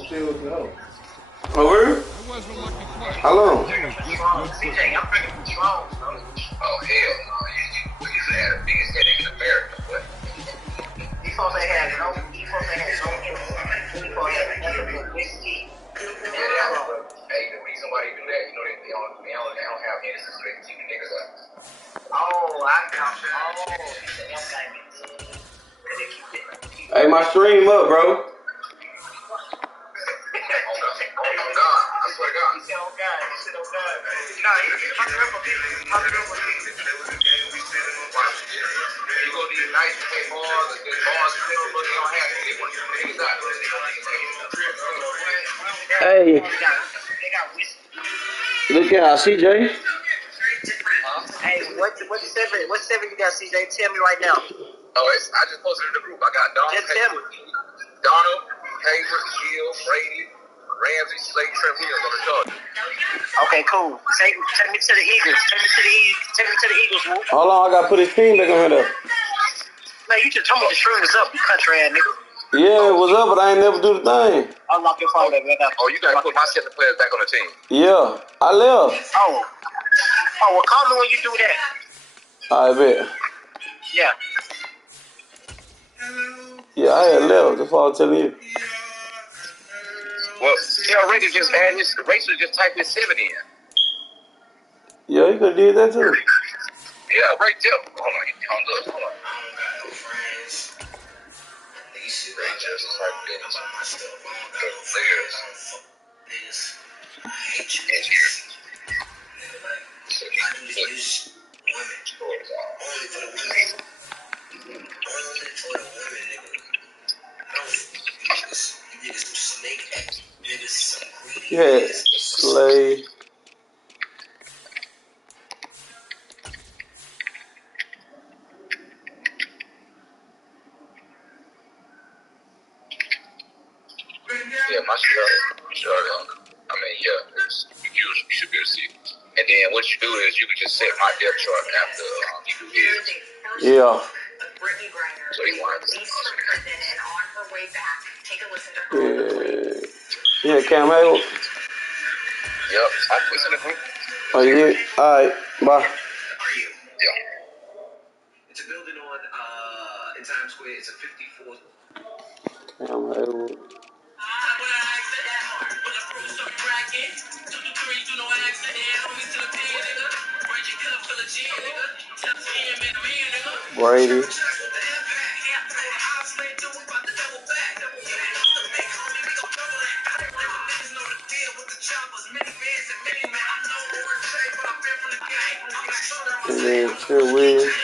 Oh, really? How long? CJ, I'm drinking Patron. Oh, hell no. You had the biggest headache in America, but these folks ain't had no Hennessy. These folks had nothing but whiskey. Hey, the reason why they do that, you know, they don't have Hennessy so they can keep the niggas up. Oh, I got you. Oh, the M guy. Hey, my stream up, bro. Hey, look at CJ. Hey, what seven you got, CJ? Tell me right now. Oh, I just posted in the group. I got Donald, Hayward, Hill, Brady, Ramsey, Slade, Trent Williams on the Chargers. Okay, cool. Take me to the Eagles. Take me to the Eagles, Whoop. Hold on, I gotta put his team back on here. Man, you just told me the stream was up, you country ass nigga. Yeah, it was up, but I ain't never do the thing. Unlock your phone, baby. Oh, you gotta put my 7 players back on the team. Yeah, I left. Oh, well, call me when you do that. I bet. Yeah. Yeah, I had left. That's all I'm telling you. Well, tell Ray to just add his. Rachel just type his 7 in. Yeah, you could do that too. Yeah, Ray, tell. Hold on, he comes up. Hold on. Ray just typed in the players. Yeah, Slay. Yeah, my shit. I mean, yeah, you should be able to see. And then what you do is you can just set my depth chart after you do his. Yeah. So he winds up. Yeah, Cam Hayward. Yep, I was in the group. Oh, you did? All right, bye. Yeah. It's a building on in Times Square. It's a 54. Cam Hayward. Brady. And then Trent Williams.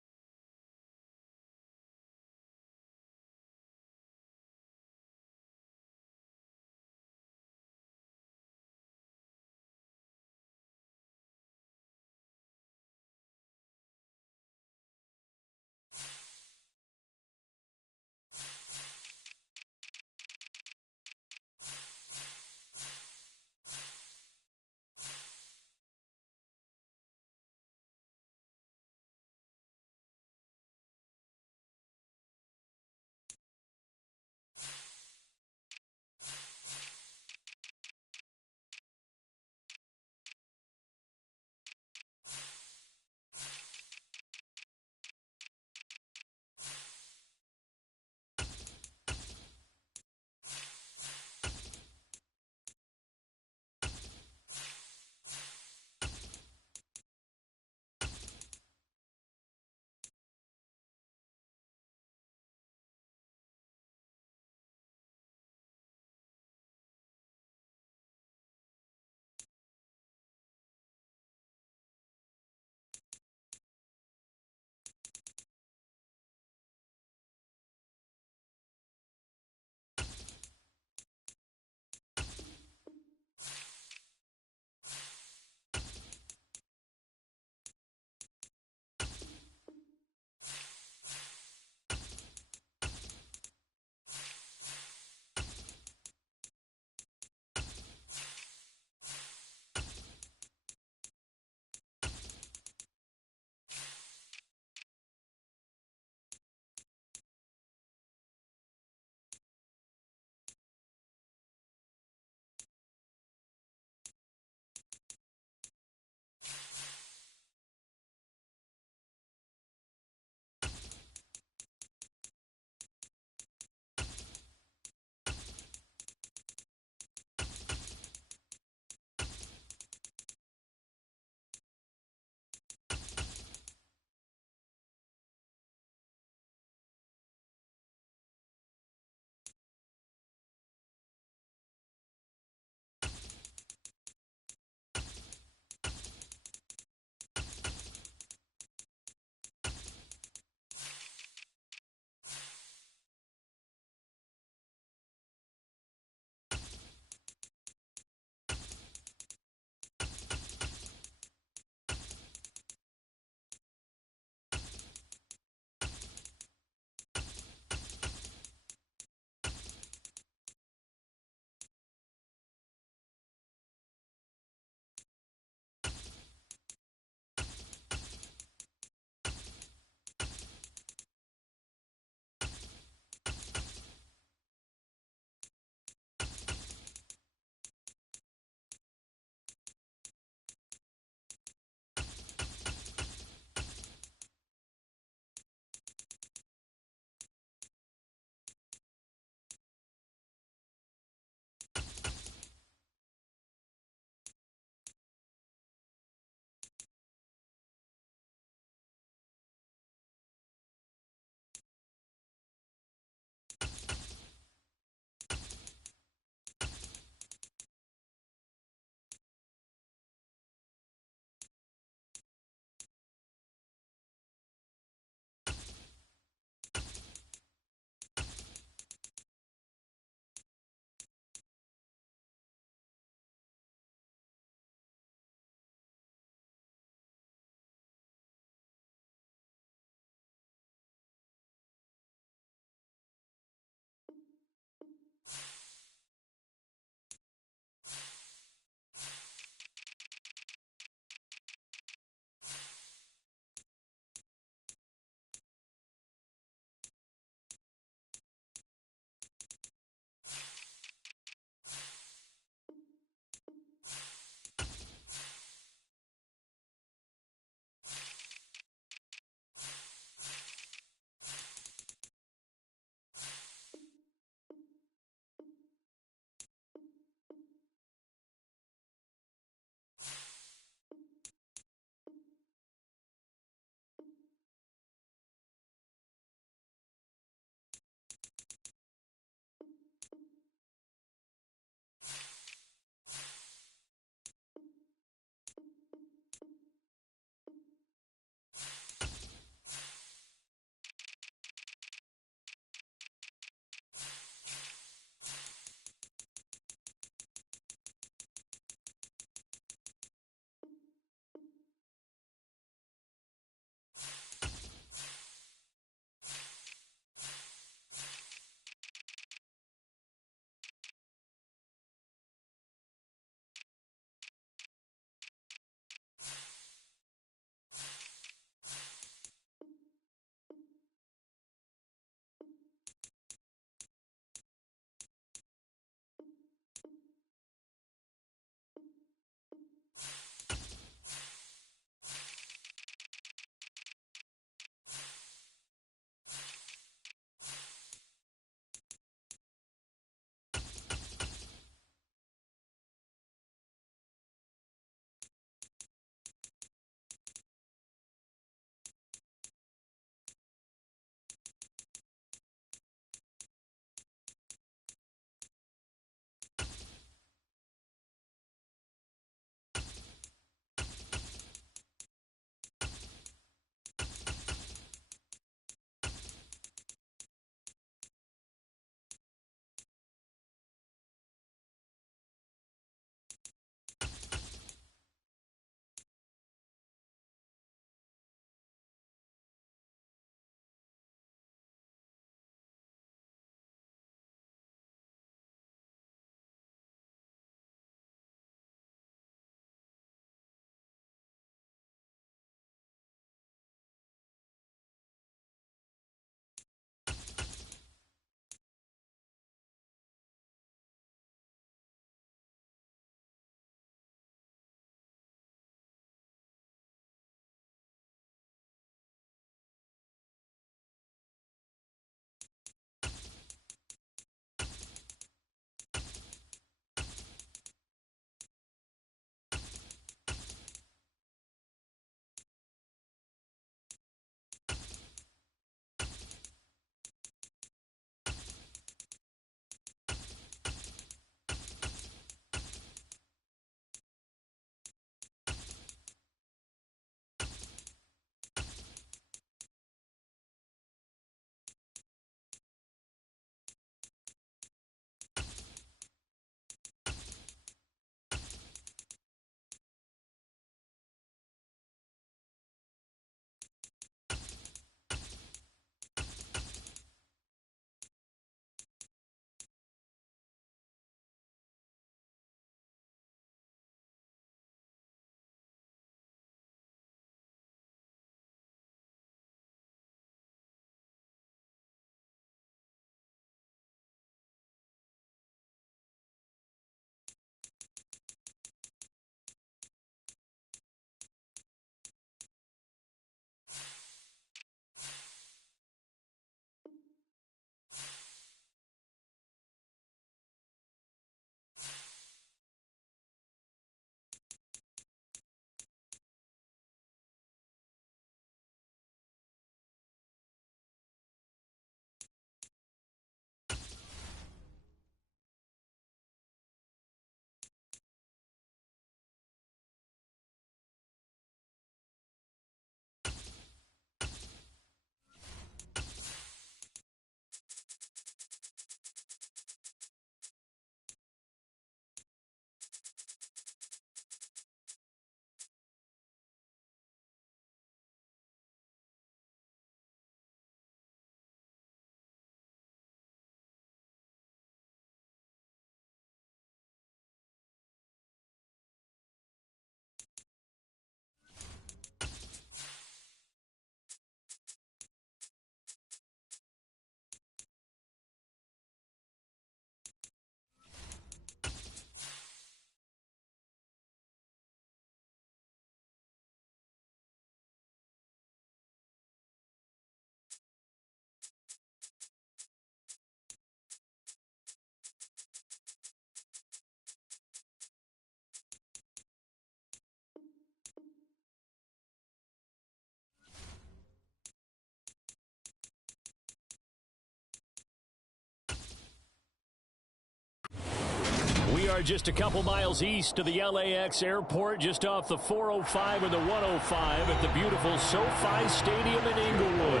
are just a couple miles east of the LAX airport, just off the 405 and the 105 at the beautiful SoFi Stadium in Inglewood.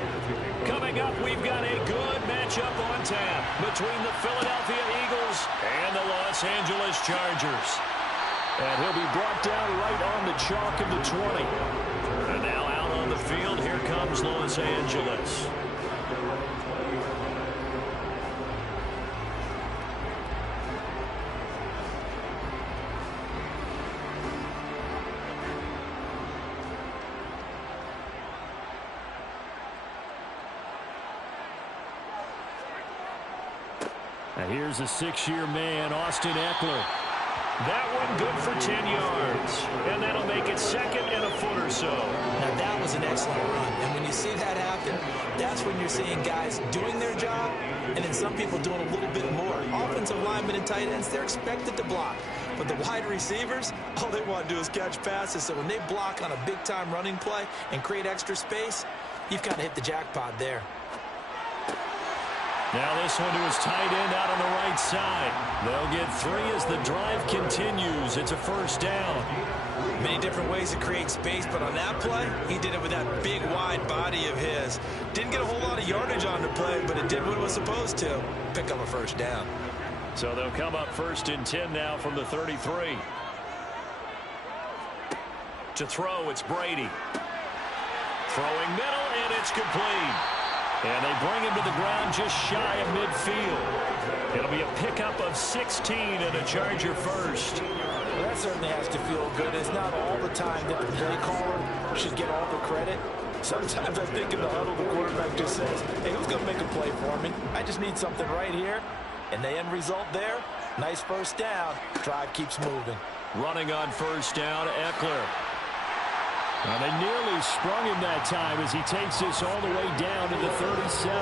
Coming up, we've got a good matchup on tap between the Philadelphia Eagles and the Los Angeles Chargers. And he'll be brought down right on the chalk of the 20. And now out on the field, here comes Los Angeles. Here's a 6-year man, Austin Eckler. That one good for 10 yards. And that'll make it second and a foot or so. Now, that was an excellent run. And when you see that happen, that's when you're seeing guys doing their job and then some people doing a little bit more. Offensive linemen and tight ends, they're expected to block. But the wide receivers, all they want to do is catch passes. So when they block on a big-time running play and create extra space, you've kind of hit the jackpot there. Now this one to his tight end out on the right side. They'll get 3 as the drive continues. It's a first down. Many different ways to create space, but on that play, he did it with that big, wide body of his. Didn't get a whole lot of yardage on the play, but it did what it was supposed to. Pick up a first down. So they'll come up 1st and 10 now from the 33. To throw, it's Brady. Throwing middle, and it's complete. And they bring him to the ground just shy of midfield. It'll be a pickup of 16 and a Charger first. Well, that certainly has to feel good. It's not all the time that the play caller should get all the credit. Sometimes I think in the huddle, the quarterback just says, hey, who's going to make a play for me? I just need something right here. And the end result there, nice first down. Drive keeps moving. Running on first down, Eckler. Well, they nearly sprung him that time as he takes this all the way down to the 37.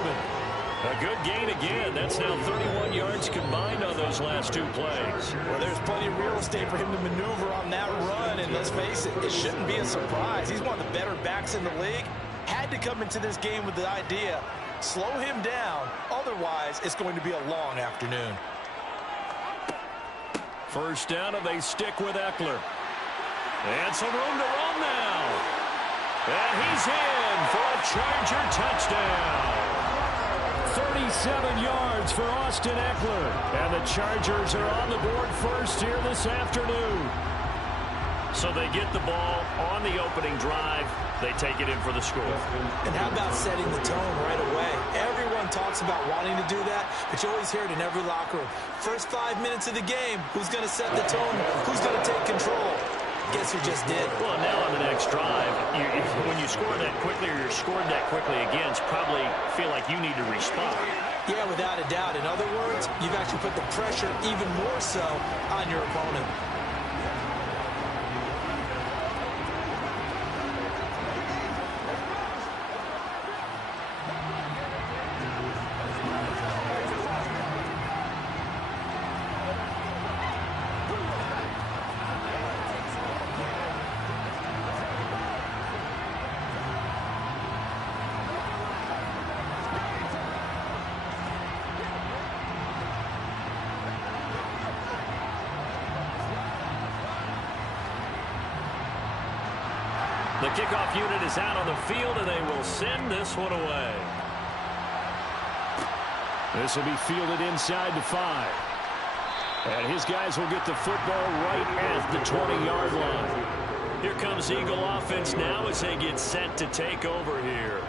A good gain again. That's now 31 yards combined on those last 2 plays. Well, there's plenty of real estate for him to maneuver on that run, and let's face it, it shouldn't be a surprise. He's one of the better backs in the league. Had to come into this game with the idea, slow him down, otherwise it's going to be a long afternoon. First down, and they stick with Eckler. And some room to run now. And he's in for a Charger touchdown. 37 yards for Austin Eckler. And the Chargers are on the board first here this afternoon. So they get the ball on the opening drive. They take it in for the score. And how about setting the tone right away? Everyone talks about wanting to do that, but you always hear it in every locker room. First 5 minutes of the game, who's going to set the tone? Who's going to take control? Guess who just did? Well, now on the next drive, when you score that quickly or you're scored that quickly against, probably feel like you need to respond. Yeah, without a doubt. In other words, you've actually put the pressure even more so on your opponent. The kickoff unit is out on the field, and they will send this one away. This will be fielded inside the 5. And his guys will get the football right at the 20-yard line. Here comes Eagle offense now as they get set to take over here.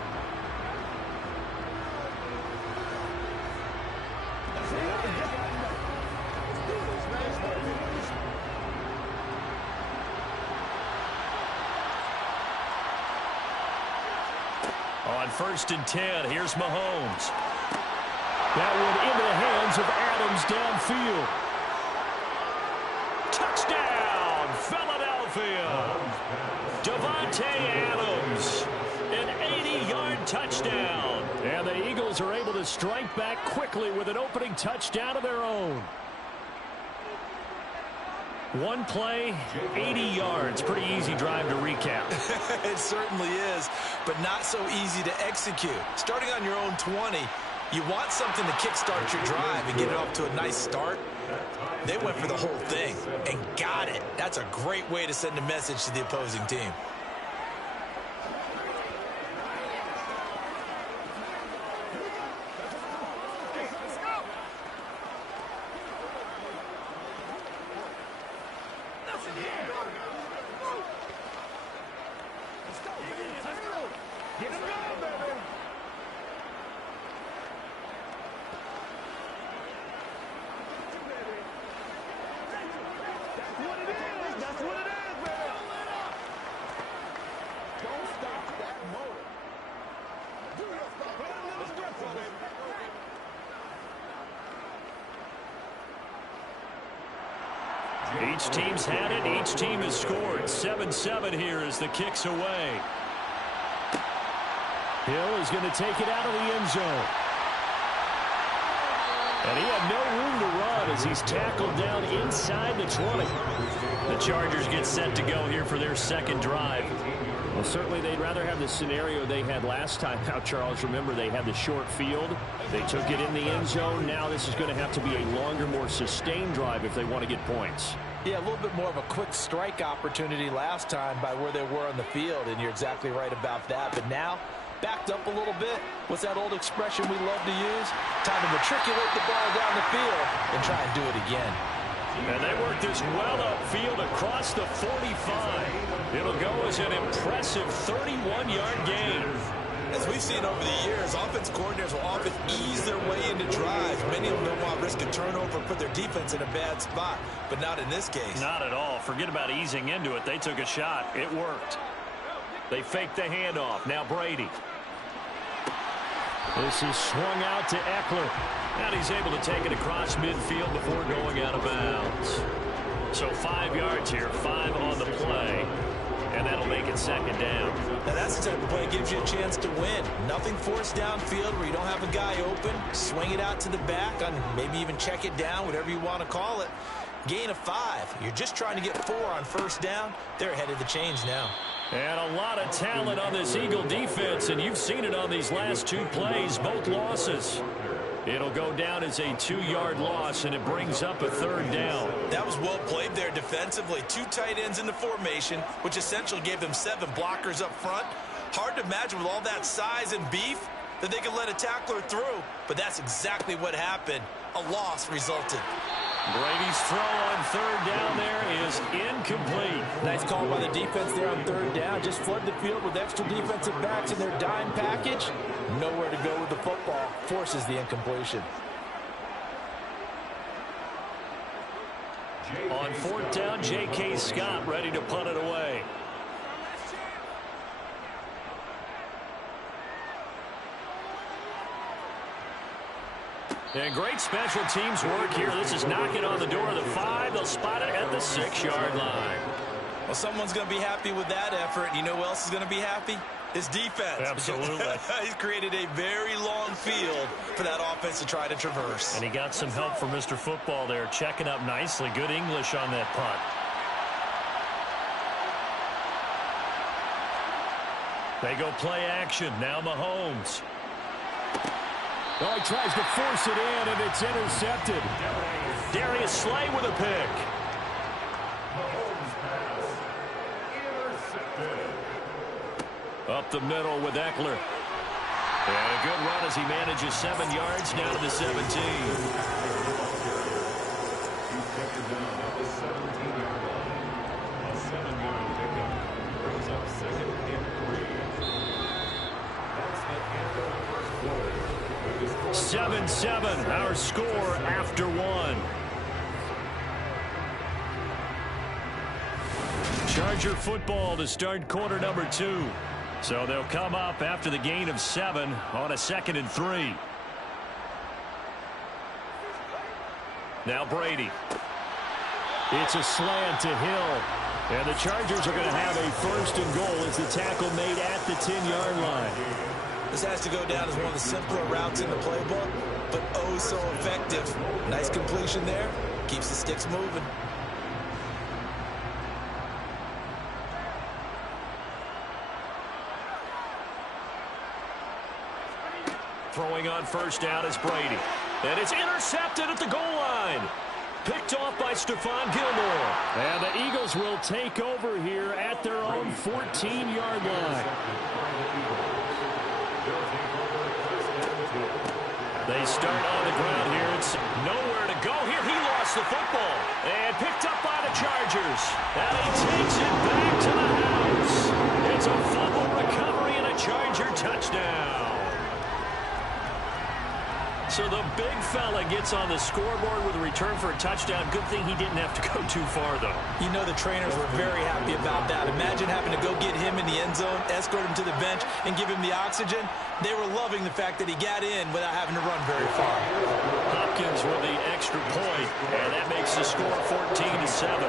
On 1st and 10, here's Mahomes. That one into the hands of Adams downfield. Touchdown, Philadelphia. Davante Adams, an 80-yard touchdown. And the Eagles are able to strike back quickly with an opening touchdown of their own. One play, 80 yards. Pretty easy drive to recap. It certainly is, but not so easy to execute. Starting on your own 20, you want something to kickstart your drive and get it off to a nice start. They went for the whole thing and got it. That's a great way to send a message to the opposing team. Each team's had it. Each team has scored. 7-7 here as the kick's away. Hill is going to take it out of the end zone. And he had no room to run as he's tackled down inside the 20. The Chargers get set to go here for their second drive. Well, certainly they'd rather have the scenario they had last time out, Charles. Remember, they had the short field. They took it in the end zone. Now this is going to have to be a longer, more sustained drive if they want to get points. Yeah, a little bit more of a quick strike opportunity last time by where they were on the field, and you're exactly right about that. But now, backed up a little bit. What's that old expression we love to use? Time to matriculate the ball down the field and try and do it again. And they work this well upfield across the 45. It'll go as an impressive 31-yard gain. As we've seen over the years, offense coordinators will often ease their way into drives. Many of them don't want to risk a turnover or put their defense in a bad spot, but not in this case. Not at all. Forget about easing into it. They took a shot. It worked. They faked the handoff. Now Brady. This is swung out to Eckler. And he's able to take it across midfield before going out of bounds. So 5 yards here, 5 on the play. And that'll make it second down. Now that's the type of play that gives you a chance to win. Nothing forced downfield where you don't have a guy open. Swing it out to the back, on maybe even check it down, whatever you want to call it. Gain of 5. You're just trying to get 4 on first down. They're ahead of the chains now. And a lot of talent on this Eagle defense, and you've seen it on these last 2 plays, both losses. It'll go down as a 2-yard loss, and it brings up a third down. That was well played there defensively. 2 tight ends in the formation, which essentially gave them 7 blockers up front. Hard to imagine with all that size and beef that they could let a tackler through, but that's exactly what happened. A loss resulted. Brady's throw on third down there is incomplete. Nice call by the defense there on third down. Just flood the field with extra defensive backs in their dime package. Nowhere to go with the football. Forces the incompletion. On fourth down, J.K. Scott ready to punt it away. And great special teams work here. This is knocking on the door of the 5. They'll spot it at the 6-yard line. Well, someone's going to be happy with that effort. You know who else is going to be happy? His defense. Absolutely. He's created a very long field for that offense to try to traverse. And he got some help from Mr. Football there, checking up nicely. Good English on that punt. They go play action. Now Mahomes. Oh, he tries to force it in, and it's intercepted. Darius Slay with a pick. Up the middle with Eckler. And a good run as he manages 7 yards down to the 17. 7-7, our score after 1. Charger football to start quarter number 2. So they'll come up after the gain of 7 on a 2nd and 3. Now Brady. It's a slant to Hill. And the Chargers are going to have a 1st and goal as the tackle made at the 10-yard line. This has to go down as one of the simpler routes in the playbook, but oh so effective. Nice completion there. Keeps the sticks moving. Throwing on first down is Brady. And it's intercepted at the goal line. Picked off by Stephon Gilmore. And the Eagles will take over here at their own 14-yard line. They start on the ground here. It's nowhere to go here. He lost the football. And picked up by the Chargers. And he takes it back to the house. It's a fumble recovery and a Charger touchdown. So the big fella gets on the scoreboard with a return for a touchdown. Good thing he didn't have to go too far, though. You know the trainers were very happy about that. Imagine having to go get him in the end zone, escort him to the bench, and give him the oxygen. They were loving the fact that he got in without having to run very far. Hopkins with the extra point, and that makes the score 14-7.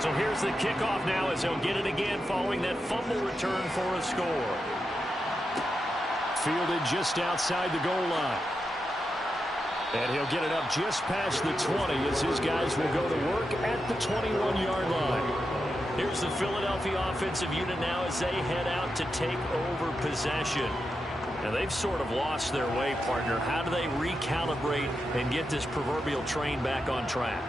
So here's the kickoff now as he'll get it again following that fumble return for a score. Fielded just outside the goal line. And he'll get it up just past the 20 as his guys will go to work at the 21-yard line. Here's the Philadelphia offensive unit now as they head out to take over possession. And they've sort of lost their way, partner. How do they recalibrate and get this proverbial train back on track?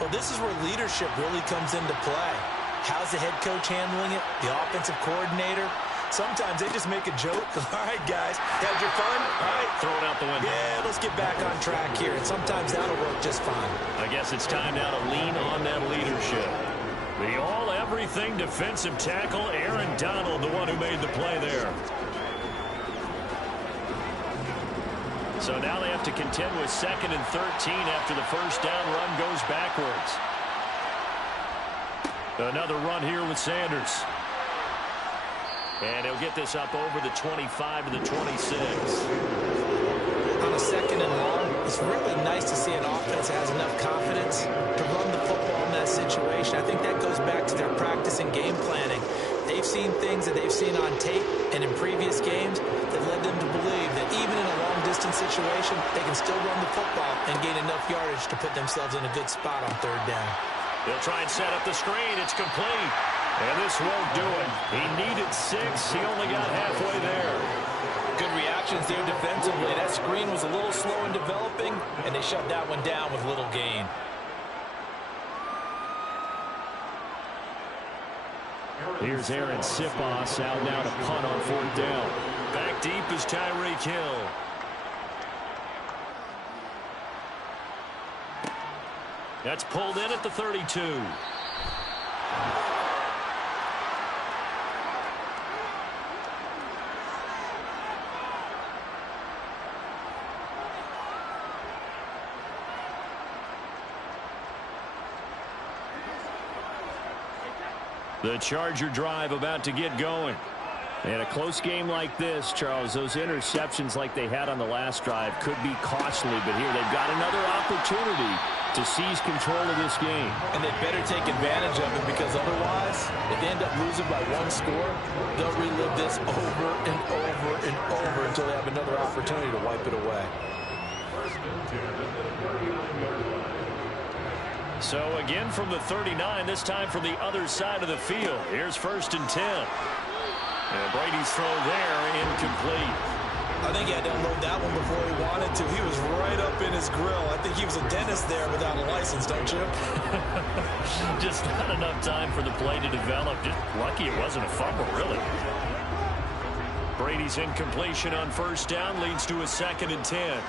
Well, this is where leadership really comes into play. How's the head coach handling it? The offensive coordinator? Sometimes they just make a joke. All right, guys, had your fun? All right. Throw it out the window. Yeah, let's get back on track here. And sometimes that'll work just fine. I guess it's time now to lean on that leadership. The all-everything defensive tackle, Aaron Donald, the one who made the play there. So now they have to contend with 2nd and 13 after the first down run goes backwards. Another run here with Sanders. And he'll get this up over the 25 to the 26. On a 2nd and long, it's really nice to see an offense that has enough confidence to run the football in that situation. I think that goes back to their practice and game planning. They've seen things that they've seen on tape and in previous games that led them to believe that even in a long-distance situation, they can still run the football and gain enough yardage to put themselves in a good spot on 3rd down. They'll try and set up the screen. It's complete. And this won't do it. He needed 6. He only got halfway there. Good reactions there defensively. That screen was a little slow in developing, and they shut that one down with little gain. Here's Aaron Sipos out now to punt on 4th down. Back deep is Tyreek Hill. That's pulled in at the 32. The Charger drive about to get going. And a close game like this, Charles, those interceptions like they had on the last drive could be costly. But here they've got another opportunity to seize control of this game. And they better take advantage of it, because otherwise, if they end up losing by 1 score, they'll relive this over and over and over until they have another opportunity to wipe it away. So again from the 39, this time from the other side of the field. Here's 1st and 10. And Brady's throw there, incomplete. I think he had to unload that one before he wanted to. He was right up in his grill. I think he was a dentist there without a license, don't you? Just not enough time for the play to develop. Just lucky it wasn't a fumble, really. Brady's incompletion on 1st down leads to a 2nd and 10.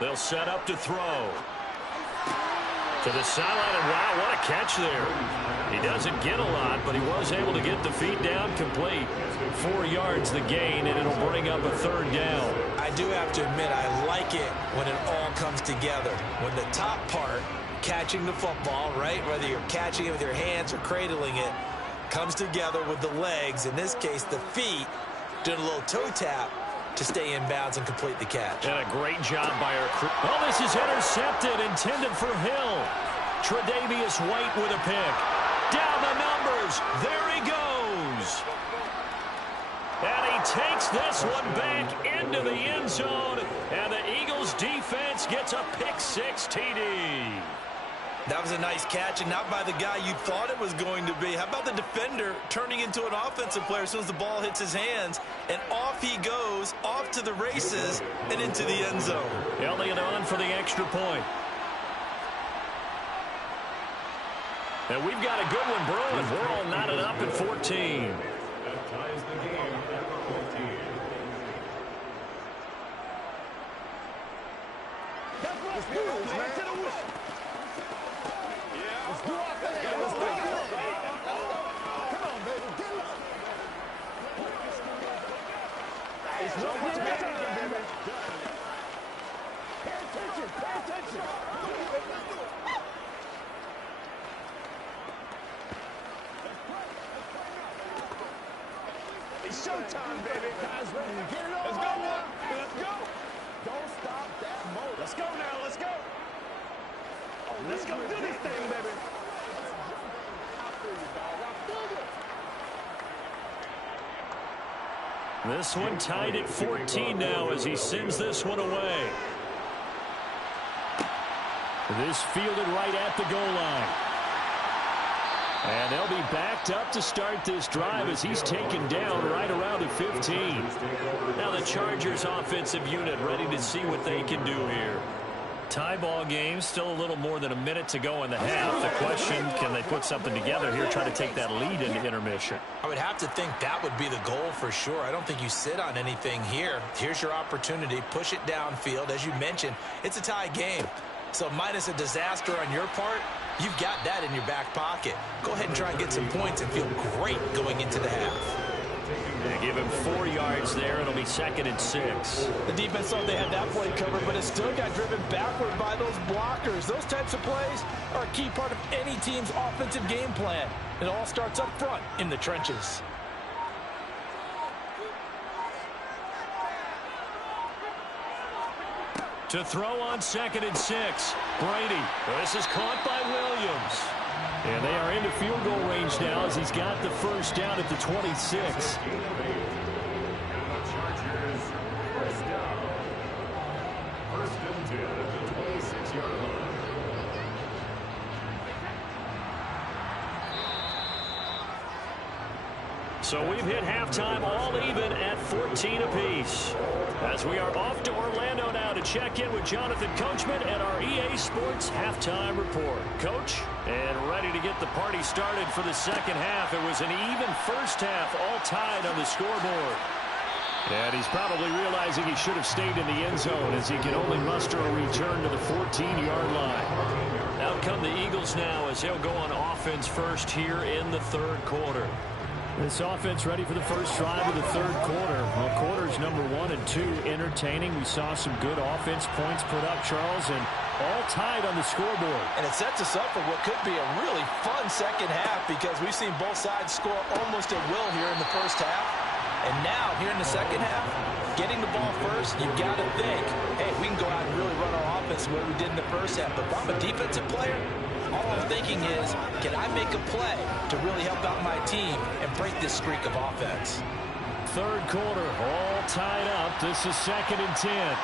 They'll set up to throw. To the sideline, and wow, what a catch there. He doesn't get a lot, but he was able to get the feet down complete. 4 yards the gain, and it'll bring up a 3rd down. I do have to admit, I like it when it all comes together. When the top part, catching the football, right, whether you're catching it with your hands or cradling it, comes together with the legs, in this case the feet, doing a little toe tap to stay in bounds and complete the catch. And a great job by our crew. Well, this is intercepted, intended for Hill. Tre'Davious White with a pick. Down the numbers. There he goes. And he takes this one back into the end zone. And the Eagles defense gets a pick-6 TD. That was a nice catch, and not by the guy you thought it was going to be. How about the defender turning into an offensive player as soon as the ball hits his hands, and off he goes, off to the races, and into the end zone. Elliott on for the extra point. And we've got a good one brewing. We're all knotted up at 14. That ties the game at 14. Let's do it, man. To the whistle. Let's go out there. Let's go. Come on, baby. Get up. It's no much better, baby. Pay attention. Pay attention. It's showtime, baby. Guys ready to get it on. Let's go now. Let's go. Don't stop that motor. Let's go now. Let's go. Let's go do this thing, baby. This one tied at 14 now as he sends this one away. This fielded right at the goal line. And they'll be backed up to start this drive as he's taken down right around the 15. Now the Chargers offensive unit ready to see what they can do here. Tie ball game, still a little more than a minute to go in the half. The question, can they put something together here, try to take that lead into intermission? I would have to think that would be the goal for sure. I don't think you sit on anything here. Here's your opportunity. Push it downfield. As you mentioned, it's a tie game. So minus a disaster on your part, you've got that in your back pocket. Go ahead and try and get some points and feel great going into the half. They give him 4 yards there. It'll be 2nd and 6. The defense thought they had that play covered, but it still got driven backward by those blockers. Those types of plays are a key part of any team's offensive game plan. It all starts up front in the trenches. To throw on 2nd and 6. Brady. This is caught by Williams. And they are into field goal range now as he's got the first down at the 26. So we've hit halftime all even at 14 apiece. As we are off to Orlando now to check in with Jonathan Coachman and our EA Sports Halftime Report. Coach, and ready to get the party started for the second half. It was an even first half, all tied on the scoreboard. And he's probably realizing he should have stayed in the end zone as he can only muster a return to the 14-yard line. Out come the Eagles now as they'll go on offense first here in the third quarter. This offense ready for the first drive of the third quarter. Well, quarters number 1 and 2 entertaining. We saw some good offense points put up, Charles, and all tied on the scoreboard. And it sets us up for what could be a really fun second half because we've seen both sides score almost at will here in the first half. And now, here in the second half, getting the ball first, you've got to think, hey, we can go out and really run our offense the way we did in the first half. But if I'm a defensive player, all I'm thinking is, can I make a play to really help out my team and break this streak of offense? Third quarter, all tied up. This is 2nd and 10.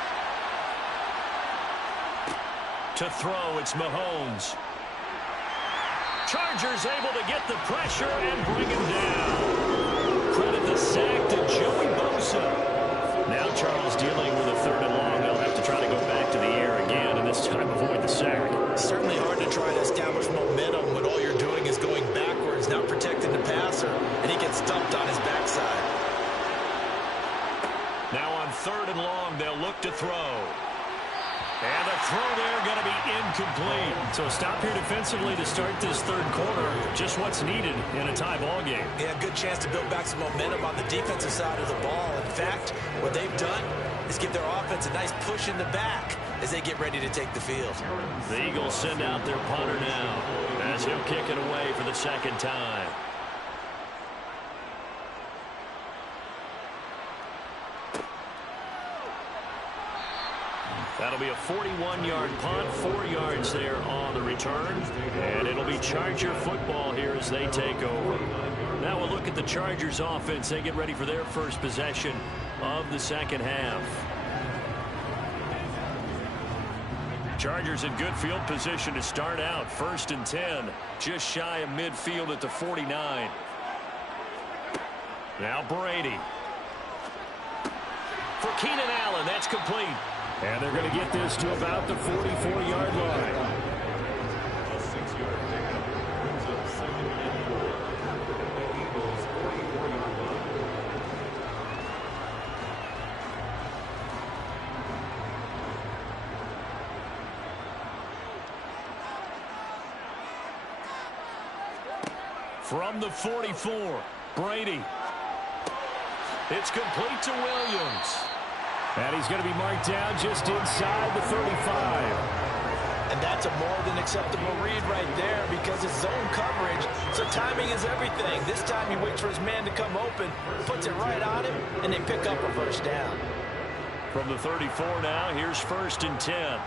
To throw, it's Mahomes. Chargers able to get the pressure and bring him down. Credit the sack to Joey Bosa. Now Charles dealing with a 3rd and long. They'll have to try to go back to the air again, and this time avoid the sack. Certainly hard to try to establish momentum when all you're doing is going backwards, not protecting the passer, and he gets dumped on his backside. Now on 3rd and long, they'll look to throw. And the throw there going to be incomplete. So a stop here defensively to start this third quarter. Just what's needed in a tie ball game. Yeah, good chance to build back some momentum on the defensive side of the ball. In fact, what they've done is give their offense a nice push in the back as they get ready to take the field. The Eagles send out their punter now as he'll kick it away for the second time. That'll be a 41-yard punt, 4 yards there on the return. And it'll be Charger football here as they take over. Now we'll look at the Chargers offense. They get ready for their first possession of the second half. Chargers in good field position to start out. 1st and 10, just shy of midfield at the 49. Now Brady. For Keenan Allen, that's complete. And they're going to get this to about the 44-yard line. From the 44, Brady. It's complete to Williams. And he's going to be marked down just inside the 35. And that's a more than acceptable read right there because it's zone coverage, so timing is everything. This time he waits for his man to come open, puts it right on him, and they pick up a first down. From the 34 now, here's 1st and 10.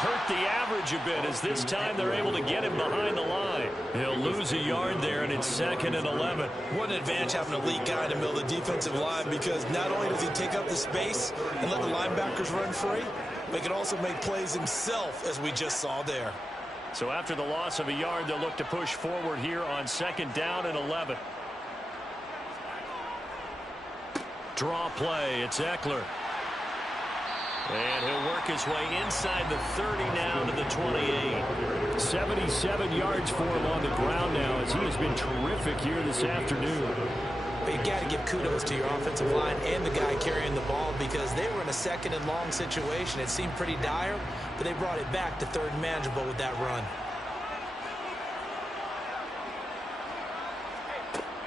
Hurt the average a bit as this time they're able to get him behind the line. He'll lose a yard there, and it's 2nd and 11. What an advantage having an elite guy in the middle of the defensive line because not only does he take up the space and let the linebackers run free, but he can also make plays himself, as we just saw there. So after the loss of a yard, they'll look to push forward here on 2nd down and 11. Draw play, it's Eckler. And he'll work his way inside the 30 now to the 28. 77 yards for him on the ground now as he has been terrific here this afternoon. But you got to give kudos to your offensive line and the guy carrying the ball because they were in a 2nd and long situation. It seemed pretty dire, but they brought it back to 3rd and manageable with that run.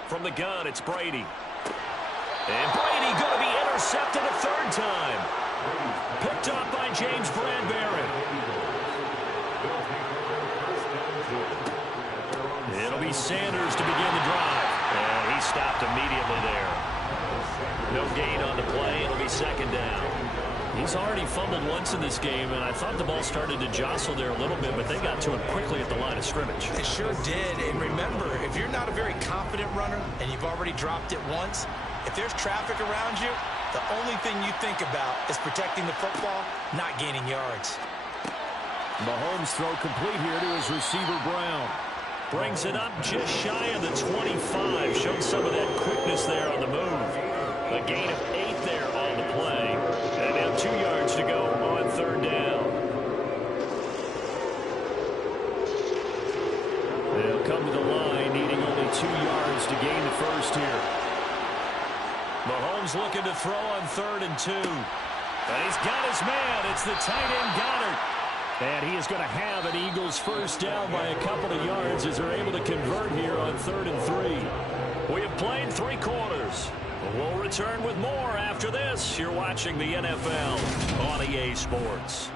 From the gun, it's Brady. And Brady going to be intercepted a 3rd time. Picked up by James Bradbury. It'll be Sanders to begin the drive. And he stopped immediately there. No gain on the play. It'll be 2nd down. He's already fumbled once in this game, and I thought the ball started to jostle there a little bit, but they got to him quickly at the line of scrimmage. It sure did. And remember, if you're not a very confident runner and you've already dropped it once, if there's traffic around you, the only thing you think about is protecting the football, not gaining yards. Mahomes throw complete here to his receiver, Brown. Brings it up just shy of the 25. Showed some of that quickness there on the move. A gain of 8 there on the play. And now 2 yards to go on 3rd down. They'll come to the line, needing only 2 yards to gain the first here. Mahomes looking to throw on 3rd and 2. And he's got his man. It's the tight end Goddard. And he is going to have an Eagles first down by a couple of yards as they're able to convert here on 3rd and 3. We have played 3 quarters. We'll return with more after this. You're watching the NFL on EA Sports.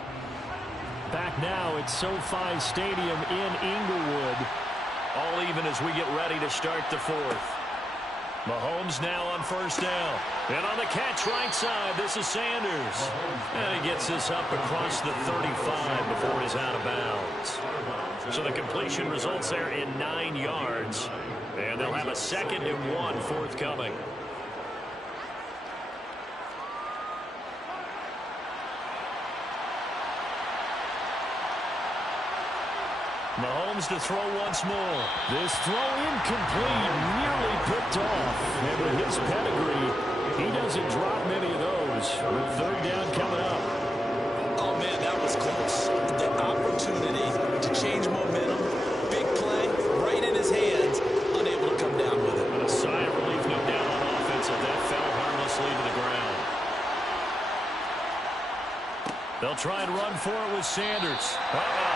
Back now at SoFi Stadium in Inglewood. All even as we get ready to start the 4th. Mahomes now on 1st down. And on the catch right side, this is Sanders. And he gets this up across the 35 before he's out of bounds. So the completion results there in 9 yards. And they'll have a 2nd and 1 forthcoming. Mahomes to throw once more. This throw incomplete, nearly picked off. And with his pedigree, he doesn't drop many of those. With 3rd down coming up. Oh, man, that was close. The opportunity to change momentum. Big play, right in his hands, unable to come down with it. But a sigh of relief, no doubt. try and run for it with Sanders.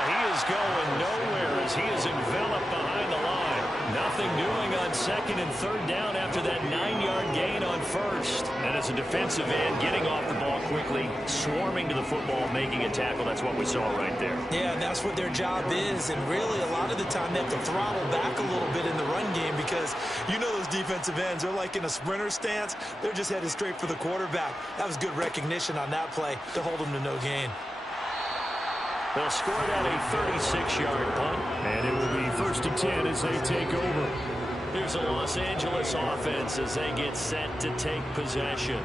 He is going nowhere as he is enveloped behind the line. Nothing doing on second and third down after that 9-yard gain on first. And as a defensive end, getting off the ball quickly, swarming to the football, making a tackle. That's what we saw right there. Yeah, and that's what their job is. And really, a lot of the time, they have to throttle back a little bit in the run game because you know those defensive ends, they're like in a sprinter stance. They're just headed straight for the quarterback. That was good recognition on that play to hold them to no gain. They'll score that a 36-yard punt, and it will be 1st and 10 as they take over. Here's a Los Angeles offense as they get set to take possession.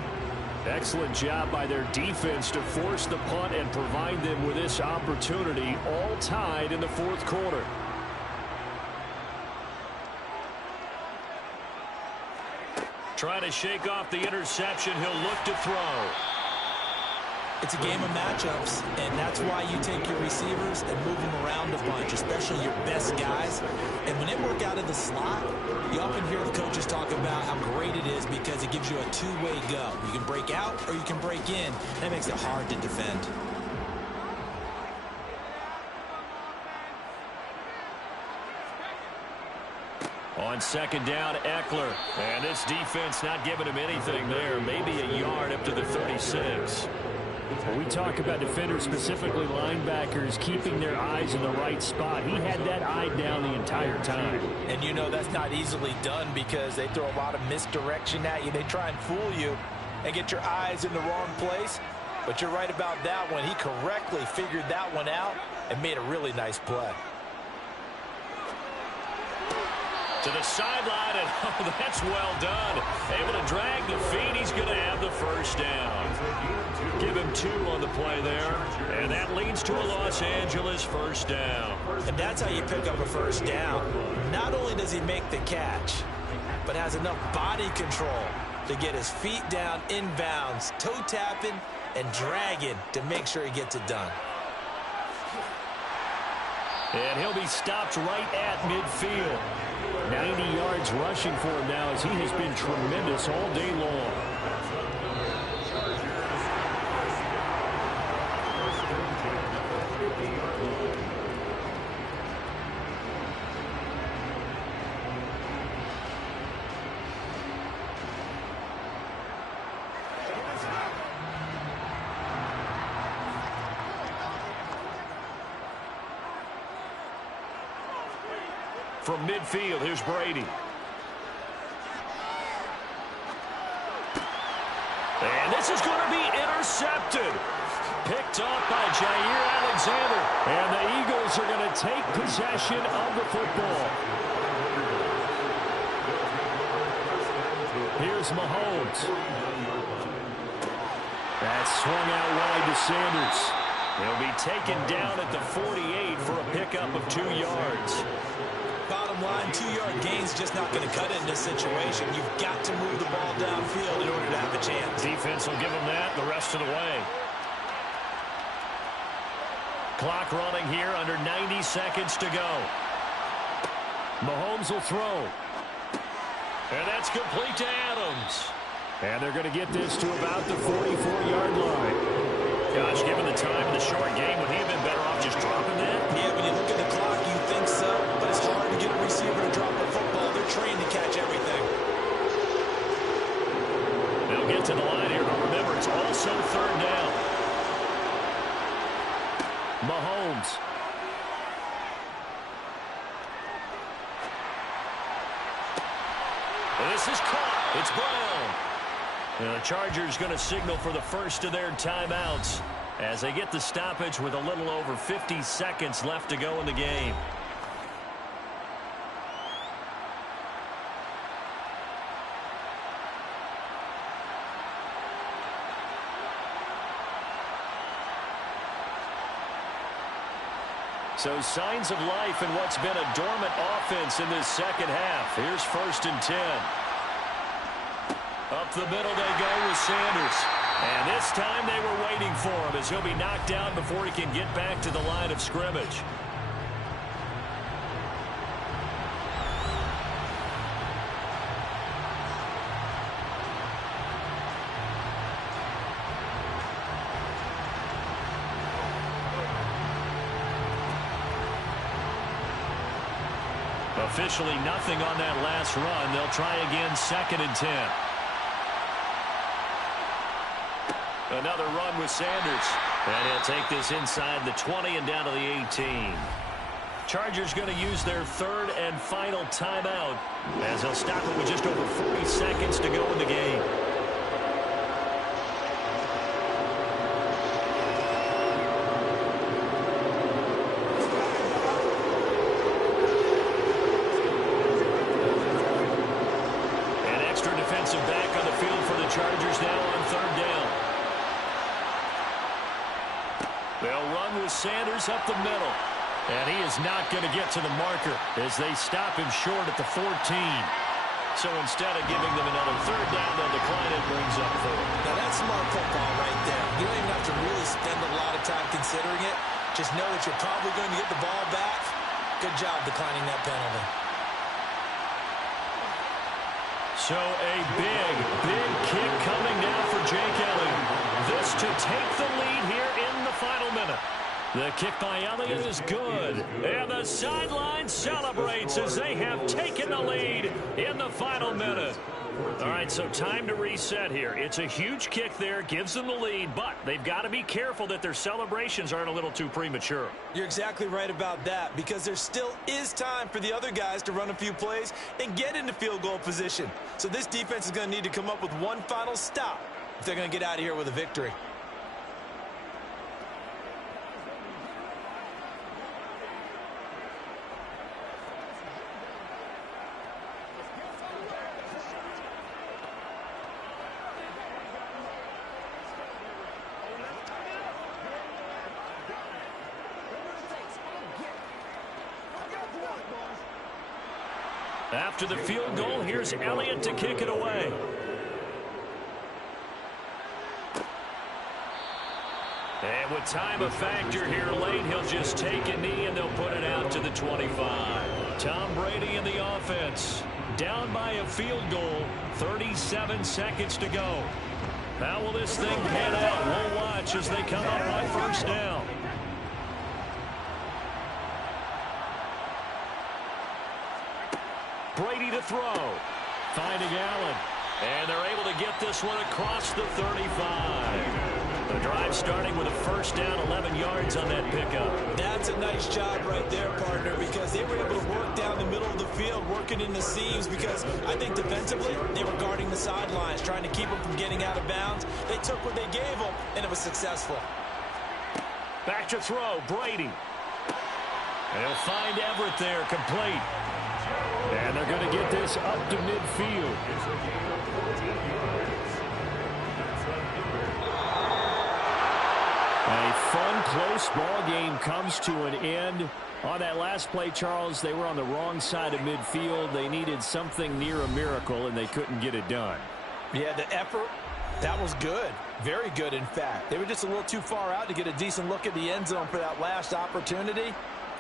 Excellent job by their defense to force the punt and provide them with this opportunity, all tied in the 4th quarter. Trying to shake off the interception, he'll look to throw. It's a game of matchups, and that's why you take your receivers and move them around a bunch, especially your best guys. And when they work out of the slot, you often hear the coaches talk about how great it is because it gives you a two-way go. You can break out or you can break in. That makes it hard to defend. On 2nd down, Eckler. And this defense not giving him anything there. Maybe a yard up to the 36. When we talk about defenders, specifically linebackers, keeping their eyes in the right spot, he had that eye down the entire time. And you know that's not easily done because they throw a lot of misdirection at you. They try and fool you and get your eyes in the wrong place. But you're right about that one. He correctly figured that one out and made a really nice play. To the sideline, and oh, that's well done. Able to drag the feet. He's going to have the 1st down. Give him 2 on the play there. And that leads to a Los Angeles 1st down. And that's how you pick up a 1st down. Not only does he make the catch, but has enough body control to get his feet down inbounds, toe tapping and dragging to make sure he gets it done. And he'll be stopped right at midfield. 90 yards rushing for him now as he has been tremendous all day long. From midfield, here's Brady. And this is going to be intercepted. Picked off by Jair Alexander. And the Eagles are going to take possession of the football. Here's Mahomes. That's swung out wide to Sanders. He'll be taken down at the 48 for a pickup of 2 yards. Bottom line, 2-yard gain's just not going to cut it in this situation. You've got to move the ball downfield in order to have a chance. Defense will give them that the rest of the way. Clock running here, under 90 seconds to go. Mahomes will throw. And that's complete to Adams. And they're going to get this to about the 44-yard line. Gosh, given the time in the short game, would he have been better off just dropping that? Yeah, when you look at the clock, you think so. But it's hard to get a receiver to drop the football. They're trained to catch everything. They'll get to the line here, but remember, it's also 3rd down. Mahomes. And this is caught. It's Brown. And the Chargers going to signal for the first of their timeouts as they get the stoppage with a little over 50 seconds left to go in the game. So signs of life in what's been a dormant offense in this second half. Here's 1st and 10. Up the middle they go with Sanders. And this time they were waiting for him as he'll be knocked down before he can get back to the line of scrimmage. Officially nothing on that last run. They'll try again, 2nd and 10. Another run with Sanders. And he'll take this inside the 20 and down to the 18. Chargers going to use their 3rd and final timeout as they'll stop it with just over 40 seconds to go in the game. An extra defensive back on the field for the Chargers now on 3rd down. They'll run with Sanders up the middle. And he is not going to get to the marker as they stop him short at the 14. So instead of giving them another 3rd down, they'll decline it, brings up 4th. Now that's smart football right there. You don't even have to really spend a lot of time considering it. Just know that you're probably going to get the ball back. Good job declining that penalty. So a big kick coming now for Jake Elliott. This to take the lead here in the final minute. The kick by Elliott is good. And the sideline celebrates as they have taken the lead in the final minute. All right, so time to reset here. It's a huge kick there, gives them the lead, but they've got to be careful that their celebrations aren't a little too premature. You're exactly right about that, because there still is time for the other guys to run a few plays and get into field goal position. So this defense is going to need to come up with one final stop if they're going to get out of here with a victory. After the field goal, here's Elliott to kick it away. And with time a factor here late, he'll just take a knee and they'll put it out to the 25. Tom Brady in the offense. Down by a field goal, 37 seconds to go. How will this thing pan out? We'll watch as they come up on 1st down. Brady to throw. Finding Allen. And they're able to get this one across the 35. The drive starting with a 1st down, 11 yards on that pickup. That's a nice job right there, partner, because they were able to work down the middle of the field, working in the seams, because I think defensively they were guarding the sidelines, trying to keep them from getting out of bounds. They took what they gave them, and it was successful. Back to throw, Brady. And he'll find Everett there, complete. And they're going to get this up to midfield. A fun, close ball game comes to an end. On that last play, Charles, they were on the wrong side of midfield. They needed something near a miracle, and they couldn't get it done. Yeah, the effort, that was good. Very good, in fact. They were just a little too far out to get a decent look at the end zone for that last opportunity.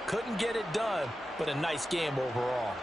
Couldn't get it done, but a nice game overall.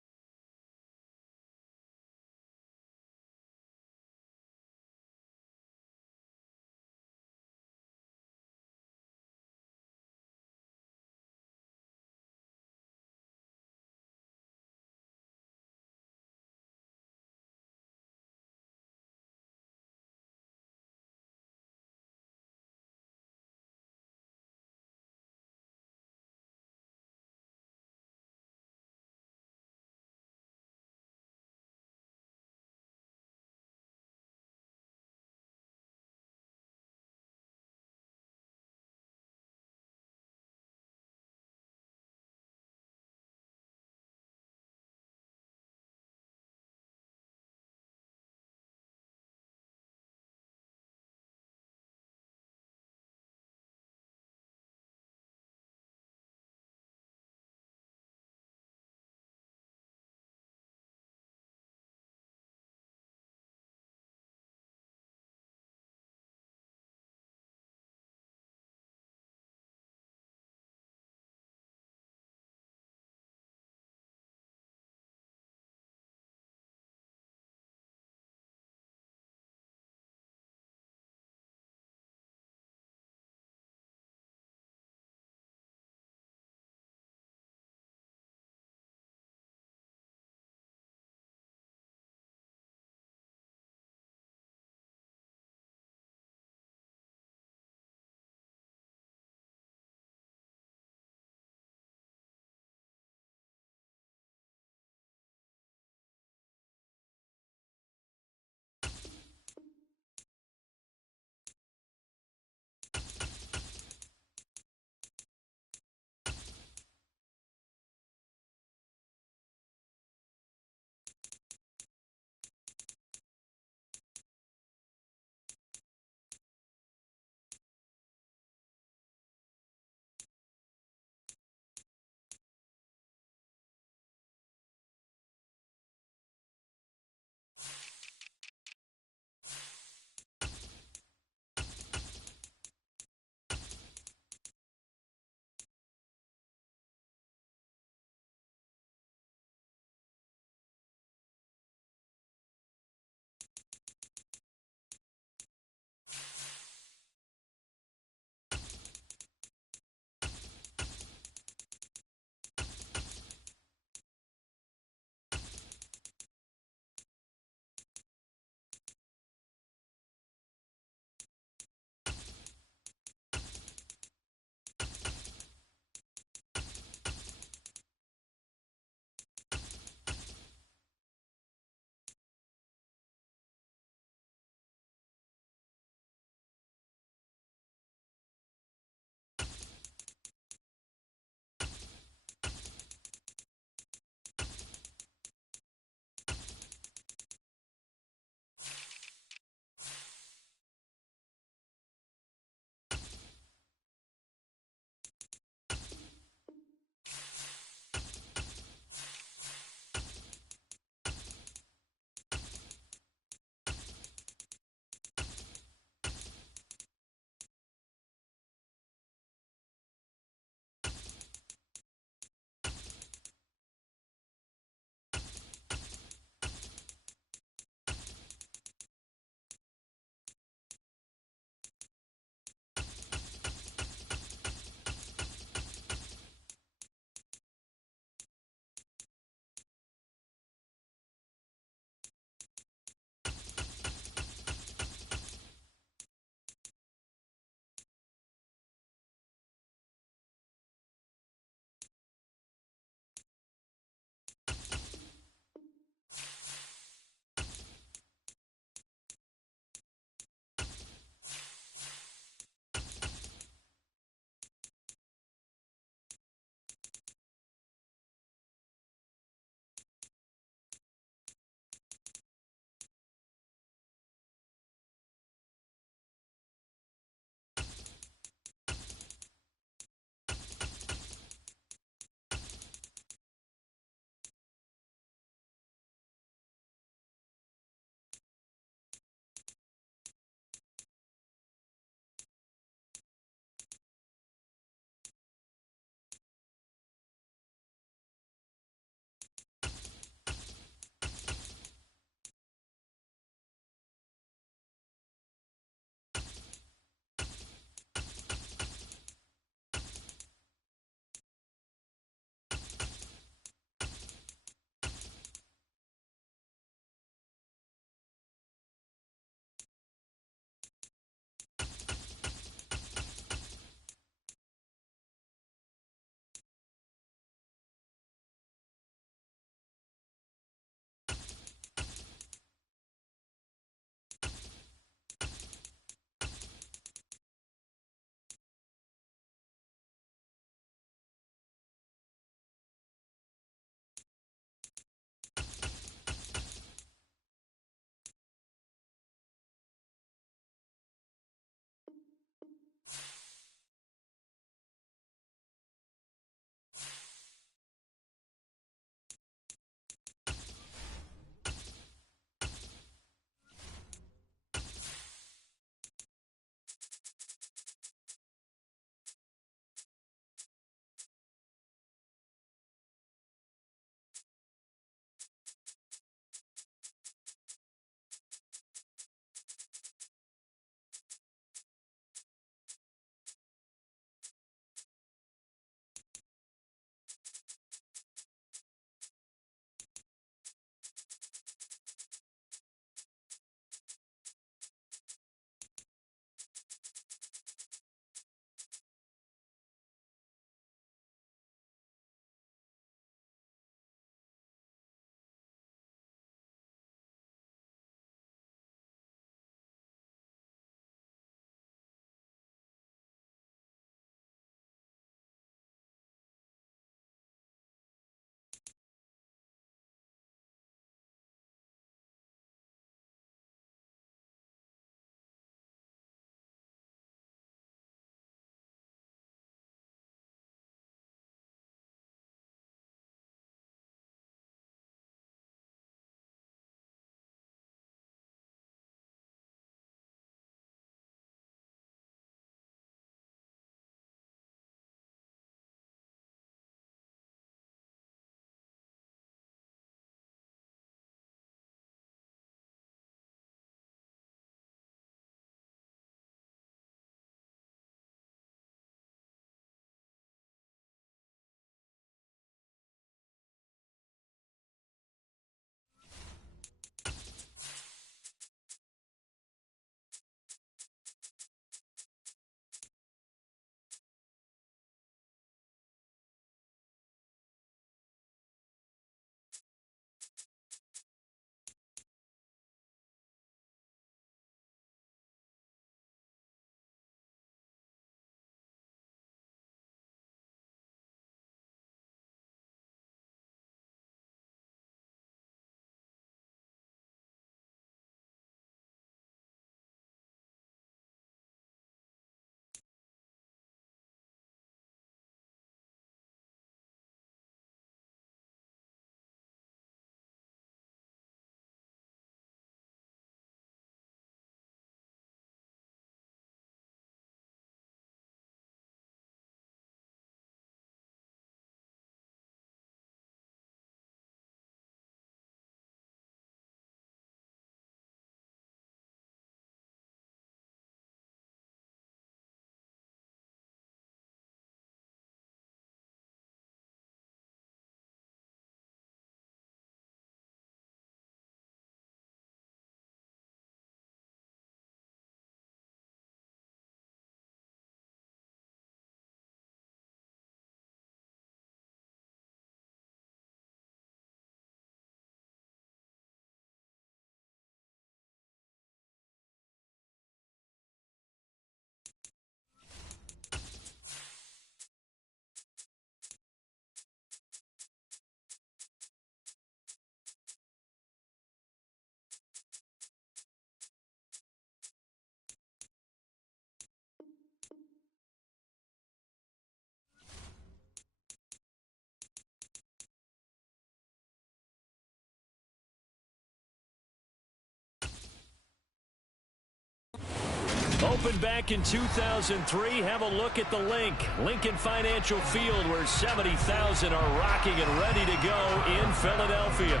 Opened back in 2003, have a look at the Lincoln Financial Field, where 70,000 are rocking and ready to go in Philadelphia.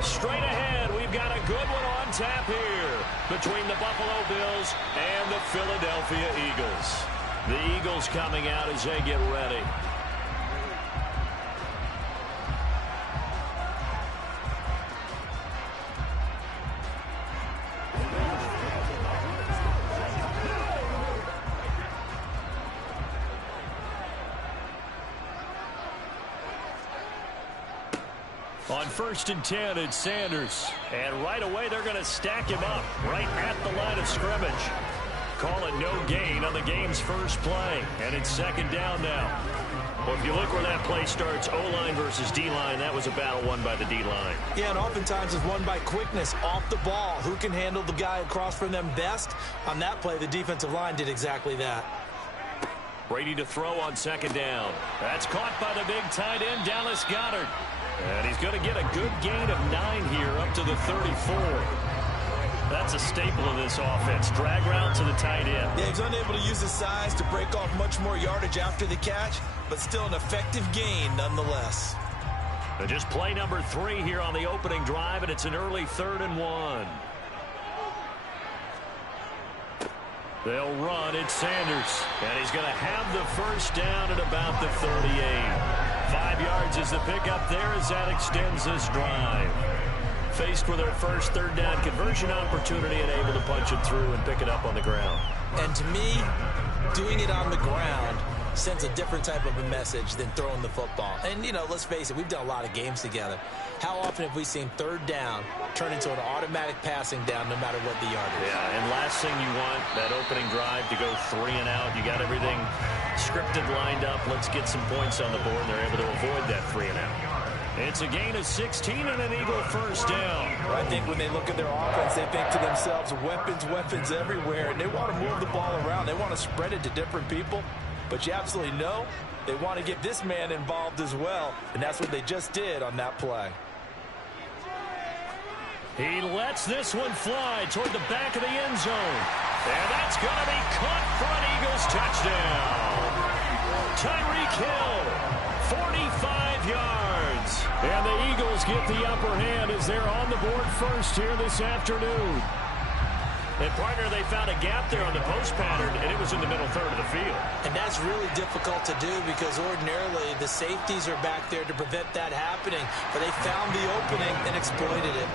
Straight ahead, we've got a good one on tap here between the Buffalo Bills and the Philadelphia Eagles. The Eagles coming out as they get ready. On 1st and 10, it's Sanders. And right away, they're going to stack him up right at the line of scrimmage. Call it no gain on the game's first play. And it's 2nd down now. Well, if you look where that play starts, O-line versus D-line, that was a battle won by the D-line. Yeah, and oftentimes it's won by quickness off the ball. Who can handle the guy across from them best? On that play, the defensive line did exactly that. Brady to throw on 2nd down. That's caught by the big tight end, Dallas Goedert. And he's going to get a good gain of 9 here up to the 34. That's a staple of this offense. Drag route to the tight end. Yeah, he's unable to use his size to break off much more yardage after the catch, but still an effective gain nonetheless. Just play number 3 here on the opening drive, and it's an early 3rd and 1. They'll run. It's Sanders. And he's going to have the first down at about the 38. 5 yards is the pickup there as that extends this drive. Faced with their first 3rd down conversion opportunity and able to punch it through and pick it up on the ground. And to me, doing it on the ground sends a different type of a message than throwing the football. And, you know, let's face it, we've done a lot of games together. How often have we seen 3rd down turn into an automatic passing down no matter what the yardage? Yeah, and last thing you want, that opening drive to go 3 and out. You got everything scripted, lined up. Let's get some points on the board, and they're able to avoid that 3 and out. It's a gain of 16 and an Eagle first down. Well, I think when they look at their offense, they think to themselves, weapons everywhere, and they want to move the ball around. They want to spread it to different people. But you absolutely know they want to get this man involved as well, and that's what they just did on that play. He lets this one fly toward the back of the end zone. And that's going to be caught for an Eagles touchdown. Tyreek Hill, 45 yards. And the Eagles get the upper hand as they're on the board first here this afternoon. And, partner, they found a gap there on the post pattern, and it was in the middle 3rd of the field. And that's really difficult to do because ordinarily the safeties are back there to prevent that happening. But they found the opening and exploited it.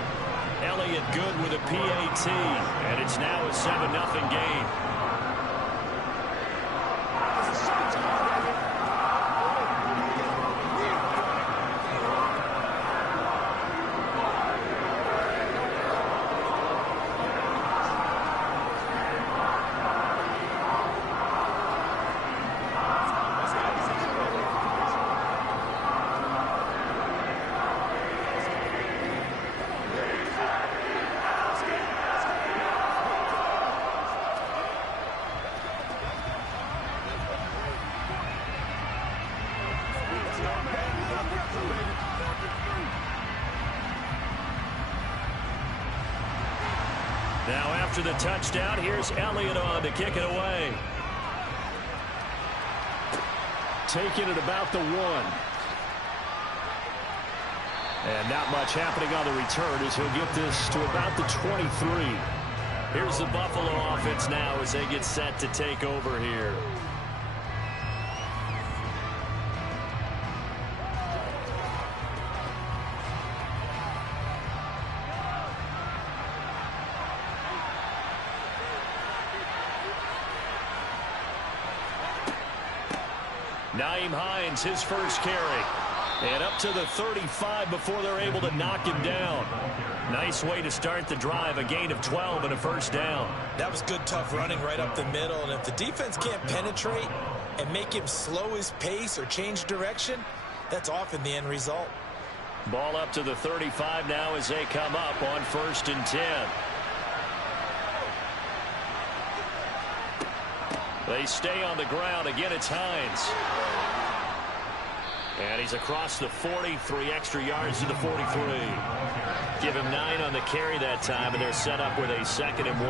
Elliott good with a PAT, and it's now a 7-0 game. Now after the touchdown, here's Elliott on to kick it away. Taking it about the 1. And not much happening on the return as he'll get this to about the 23. Here's the Buffalo offense now as they get set to take over here. Nyheim Hines, his first carry. And up to the 35 before they're able to knock him down. Nice way to start the drive, a gain of 12 and a first down. That was good, tough running right up the middle. And if the defense can't penetrate and make him slow his pace or change direction, that's often the end result. Ball up to the 35 now as they come up on 1st and 10. They stay on the ground. Again, it's Hines. And he's across the 40, 3 extra yards to the 43. Give him 9 on the carry that time, and they're set up with a 2nd and 1.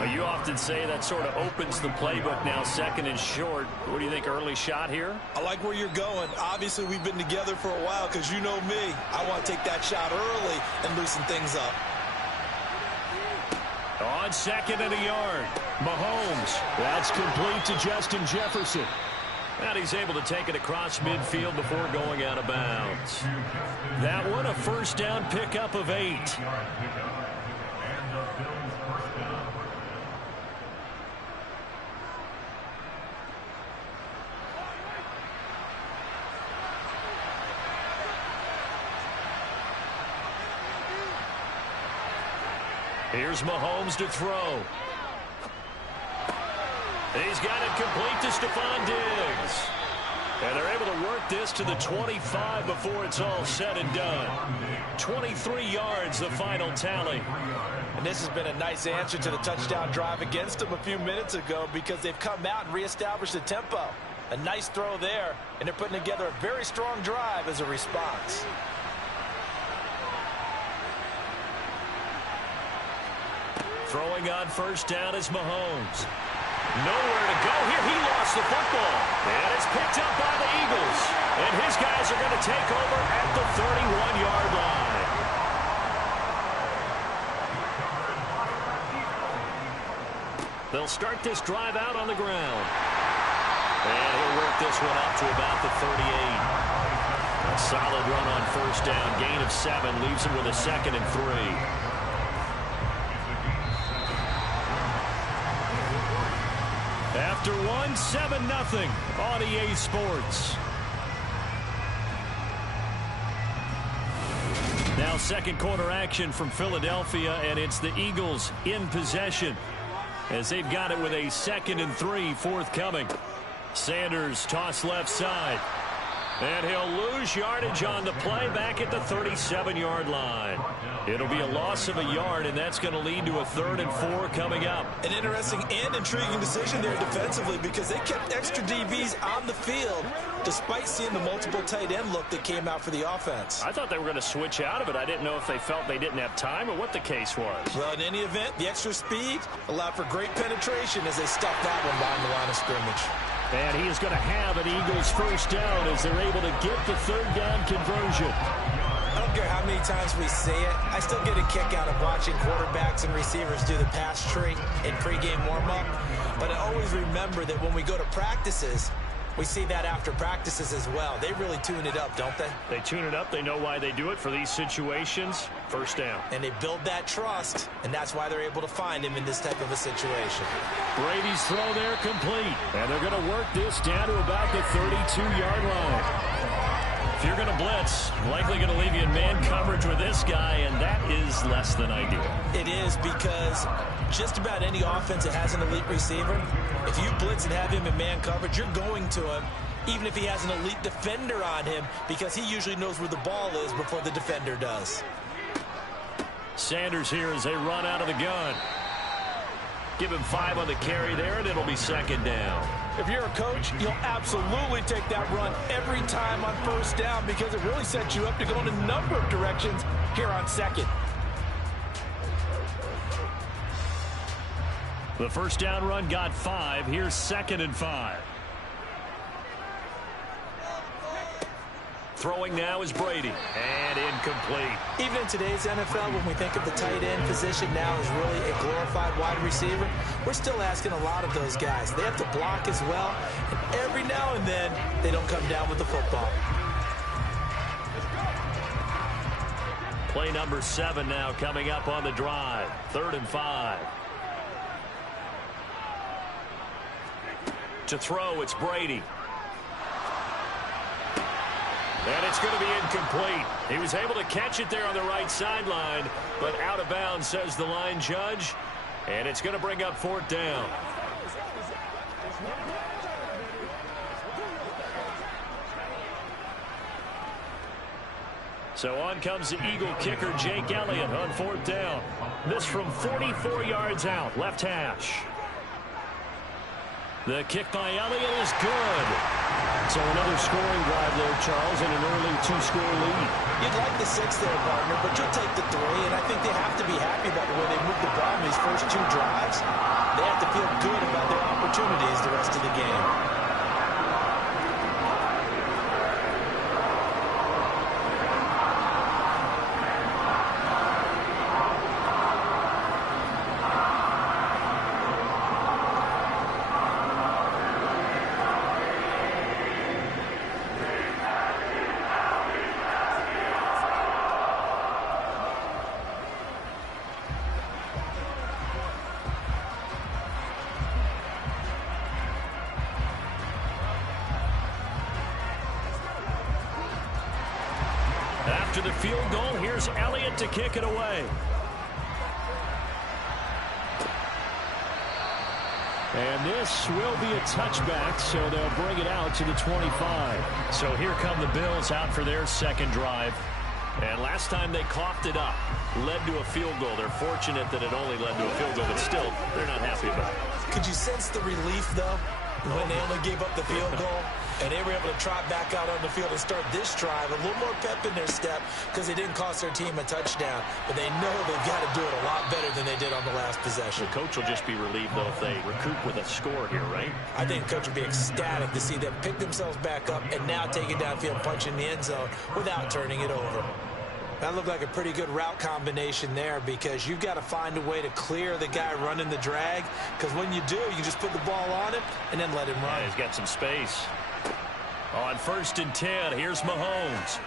Well, you often say that sort of opens the playbook now, 2nd and short. What do you think, early shot here? I like where you're going. Obviously, we've been together for a while because you know me. I want to take that shot early and loosen things up. On 2nd and a yard, Mahomes. That's complete to Justin Jefferson. And he's able to take it across midfield before going out of bounds. That one, a first down pickup of 8. Here's Mahomes to throw. He's got it complete to Stephon Diggs. And they're able to work this to the 25 before it's all said and done. 23 yards, the final tally. And this has been a nice answer to the touchdown drive against them a few minutes ago because they've come out and reestablished the tempo. A nice throw there, and they're putting together a very strong drive as a response. Throwing on first down is Mahomes. Nowhere to go here. He lost the football. And it's picked up by the Eagles. And his guys are going to take over at the 31-yard line. They'll start this drive out on the ground. And he'll work this one up to about the 38. A solid run on first down. Gain of 7 leaves him with a 2nd and 3. After 7-0 on EA Sports. Now 2nd quarter action from Philadelphia, and it's the Eagles in possession as they've got it with a 2nd and 3 forthcoming. Sanders toss left side. And he'll lose yardage on the play back at the 37-yard line. It'll be a loss of a yard, and that's going to lead to a 3rd and 4 coming up. An interesting and intriguing decision there defensively because they kept extra DBs on the field despite seeing the multiple tight end look that came out for the offense. I thought they were going to switch out of it. I didn't know if they felt they didn't have time or what the case was. Well, in any event, the extra speed allowed for great penetration as they stuffed that one behind the line of scrimmage. And he is going to have an Eagles first down as they're able to get the 3rd down conversion. I don't care how many times we say it. I still get a kick out of watching quarterbacks and receivers do the pass tree in pregame warm-up. But I always remember that when we go to practices, we see that after practices as well. They really tune it up, don't they? They tune it up. They know why they do it for these situations. First down. And they build that trust, and that's why they're able to find him in this type of a situation. Brady's throw there complete. And they're going to work this down to about the 32-yard line. If you're going to blitz, likely going to leave you in man coverage with this guy, and that is less than ideal. It is because just about any offense that has an elite receiver, if you blitz and have him in man coverage, you're going to him, even if he has an elite defender on him, because he usually knows where the ball is before the defender does. Sanders here as they run out of the gun. Give him 5 on the carry there, and it'll be 2nd down. If you're a coach, you'll absolutely take that run every time on first down because it really sets you up to go in a number of directions here on 2nd. The first down run got 5. Here's 2nd and 5. Throwing now is Brady, and incomplete. Even in today's NFL, when we think of the tight end position now as really a glorified wide receiver, we're still asking a lot of those guys. They have to block as well, and every now and then, they don't come down with the football. Play number 7 now coming up on the drive. 3rd and 5. To throw, it's Brady. And it's going to be incomplete. He was able to catch it there on the right sideline, but out of bounds, says the line judge. And it's going to bring up 4th down. So on comes the Eagle kicker, Jake Elliott, on 4th down. This from 44 yards out, left hash. The kick by Elliott is good. So another scoring drive there, Charles, and an early 2-score lead. You'd like the 6 there, partner, but you'll take the 3, and I think they have to be happy about the way they moved the ball in these first 2 drives. They have to feel good about their opportunities the rest of the game. After the field goal, here's Elliott to kick it away. And this will be a touchback, so they'll bring it out to the 25. So here come the Bills out for their second drive. And last time they coughed it up, led to a field goal. They're fortunate that it only led to a field goal, but still, they're not happy about it. Could you sense the relief, though, when they only gave up the field goal? And they were able to trot back out on the field and start this drive. A little more pep in their step because they didn't cost their team a touchdown. But they know they've got to do it a lot better than they did on the last possession. The coach will just be relieved, though, if they recoup with a score here, right? I think the coach will be ecstatic to see them pick themselves back up and now take it downfield, punch in the end zone without turning it over. That looked like a pretty good route combination there because you've got to find a way to clear the guy running the drag, because when you do, you just put the ball on him and then let him run. Yeah, he's got some space. On 1st and 10, here's Mahomes.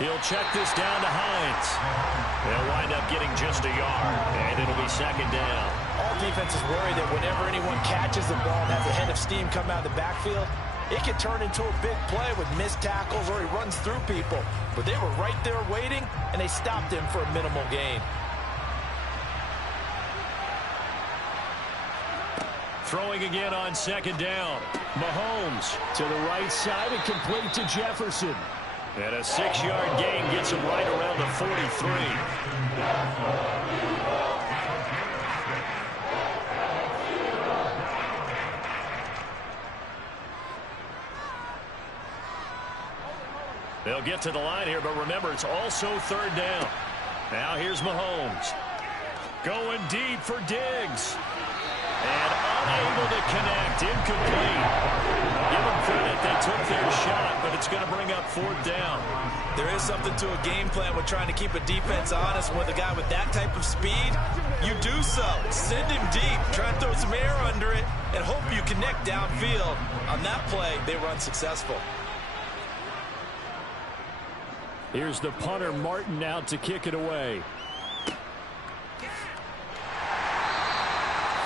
He'll check this down to Hines. They'll wind up getting just a yard, and it'll be 2nd down. All defenses worry that whenever anyone catches the ball and has a head of steam come out of the backfield, it can turn into a big play with missed tackles or he runs through people. But they were right there waiting, and they stopped him for a minimal gain. Throwing again on 2nd down. Mahomes to the right side and complete to Jefferson. And a 6-yard gain gets him right around the 43. They'll get to the line here, but remember, it's also 3rd down. Now here's Mahomes. Going deep for Diggs. And unable to connect, incomplete. Give them credit, they took their shot, but it's going to bring up 4th down. There is something to a game plan with trying to keep a defense honest. And with a guy with that type of speed, you do so. Send him deep, try and throw some air under it, and hope you connect downfield. On that play, they were unsuccessful. Here's the punter, Martin, out to kick it away.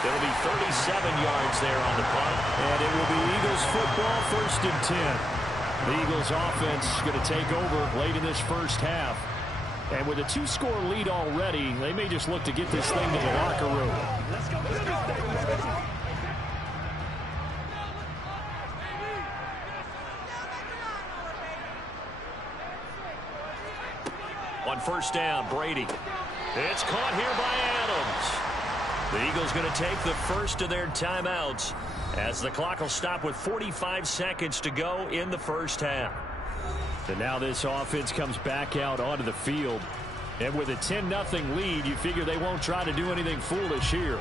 It'll be 37 yards there on the punt. And it will be Eagles football, 1st and 10. The Eagles offense going to take over late in this first half. And with a 2-score lead already, they may just look to get this thing to the locker room. On 1st down, Brady. It's caught here by Adams. The Eagles going to take the first of their timeouts as the clock will stop with 45 seconds to go in the first half. And now this offense comes back out onto the field. And with a 10-0 lead, you figure they won't try to do anything foolish here.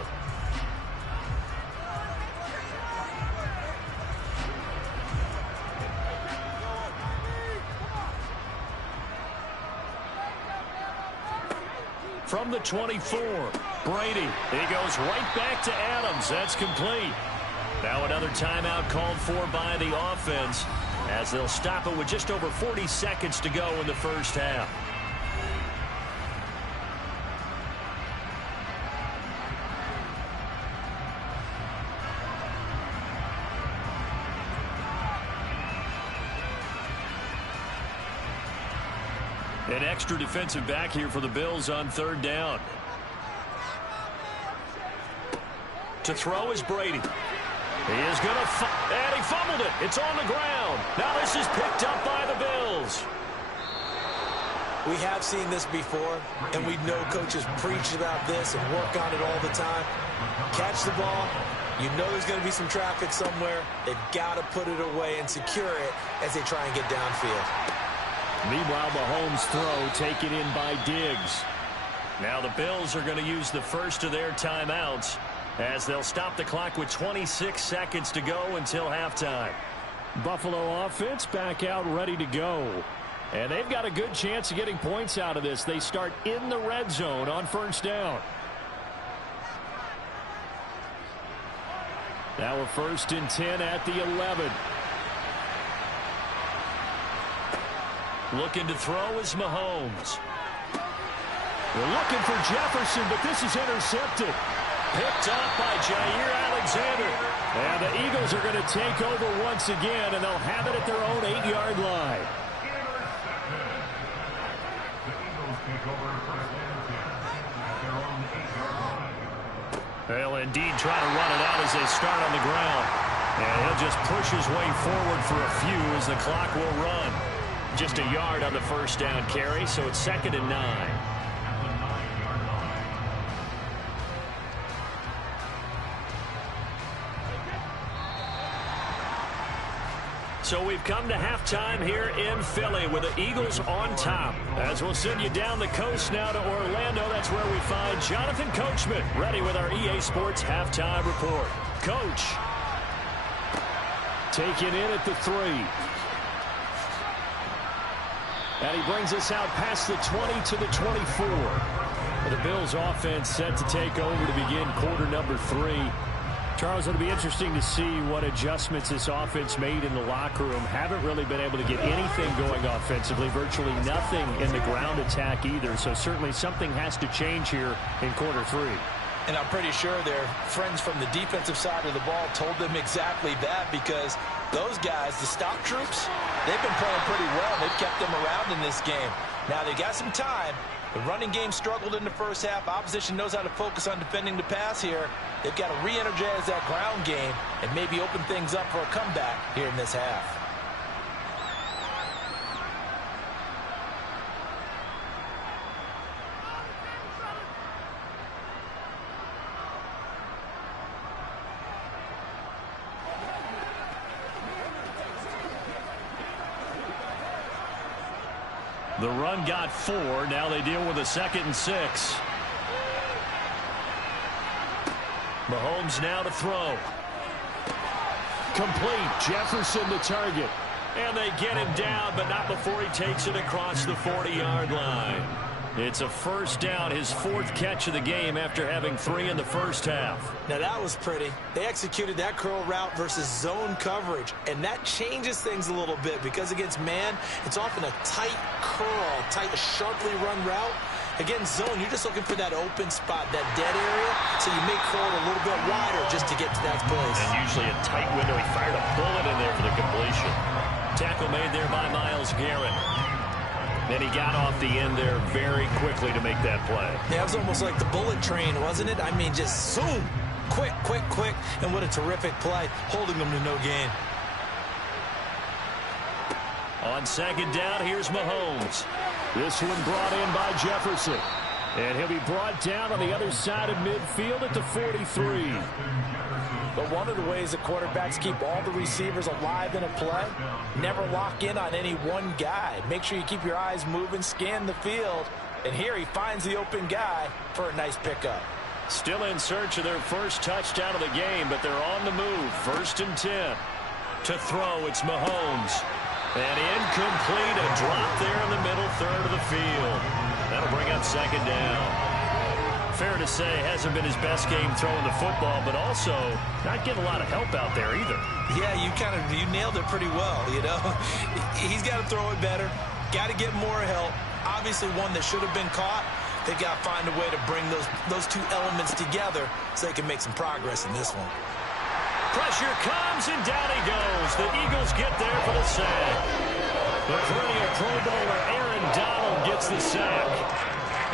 From the 24, Brady. He goes right back to Adams. That's complete. Now another timeout called for by the offense as they'll stop it with just over 40 seconds to go in the first half. An extra defensive back here for the Bills on 3rd down. To throw is Brady. He is going to, and he fumbled it. It's on the ground. Now this is picked up by the Bills. We have seen this before, and we know coaches preach about this and work on it all the time. Catch the ball. You know there's going to be some traffic somewhere. They've got to put it away and secure it as they try and get downfield. Meanwhile, Mahomes' throw taken in by Diggs. Now the Bills are going to use the first of their timeouts as they'll stop the clock with 26 seconds to go until halftime. Buffalo offense back out ready to go. And they've got a good chance of getting points out of this. They start in the red zone on first down. Now a 1st and 10 at the 11. Looking to throw is Mahomes. They're looking for Jefferson, but this is intercepted. Picked up by Jair Alexander. And the Eagles are going to take over once again, and they'll have it at their own 8-yard line. They'll indeed try to run it out as they start on the ground. And he'll just push his way forward for a few as the clock will run. Just a yard on the first down carry, so it's 2nd and 9. So we've come to halftime here in Philly with the Eagles on top. As we'll send you down the coast now to Orlando, that's where we find Jonathan Coachman, ready with our EA Sports halftime report. Coach, taken in at the 3. And he brings us out past the 20 to the 24. The Bills offense set to take over to begin quarter number 3. Charles, it'll be interesting to see what adjustments this offense made in the locker room. Haven't really been able to get anything going offensively, virtually nothing in the ground attack either. So certainly something has to change here in quarter 3. And I'm pretty sure their friends from the defensive side of the ball told them exactly that, because those guys, the stop troops, they've been playing pretty well. They've kept them around in this game. Now they got some time. The running game struggled in the first half. Opposition knows how to focus on defending the pass here. They've got to re-energize that ground game and maybe open things up for a comeback here in this half. The run got 4. Now they deal with a 2nd and 6. Mahomes now to throw. Complete. Jefferson the target. And they get him down, but not before he takes it across the 40-yard line. It's a first down, his 4th catch of the game after having 3 in the first half. Now that was pretty. They executed that curl route versus zone coverage, and that changes things a little bit because against man, it's often a tight curl, tight, sharply run route. Against zone, you're just looking for that open spot, that dead area, so you may curl it a little bit wider just to get to that place. And usually a tight window. He fired a bullet in there for the completion. Tackle made there by Myles Garrett. Then he got off the end there very quickly to make that play. Yeah, it was almost like the bullet train, wasn't it? I mean, just zoom. Quick, quick, quick. And what a terrific play, holding them to no gain. On 2nd down, here's Mahomes. This one brought in by Jefferson. And he'll be brought down on the other side of midfield at the 43. But one of the ways that quarterbacks keep all the receivers alive in a play, never lock in on any one guy. Make sure you keep your eyes moving, scan the field. And here he finds the open guy for a nice pickup. Still in search of their first touchdown of the game, but they're on the move. 1st and 10. To throw, it's Mahomes. And incomplete, a drop there in the middle third of the field. That'll bring up 2nd down. Fair to say, hasn't been his best game throwing the football, but also not getting a lot of help out there either. Yeah, you nailed it pretty well, you know. He's got to throw it better, got to get more help. Obviously one that should have been caught. They've got to find a way to bring those two elements together so they can make some progress in this one. Pressure comes, and down he goes. The Eagles get there for the sack. The perennial Pro Bowler Aaron Donald gets the sack.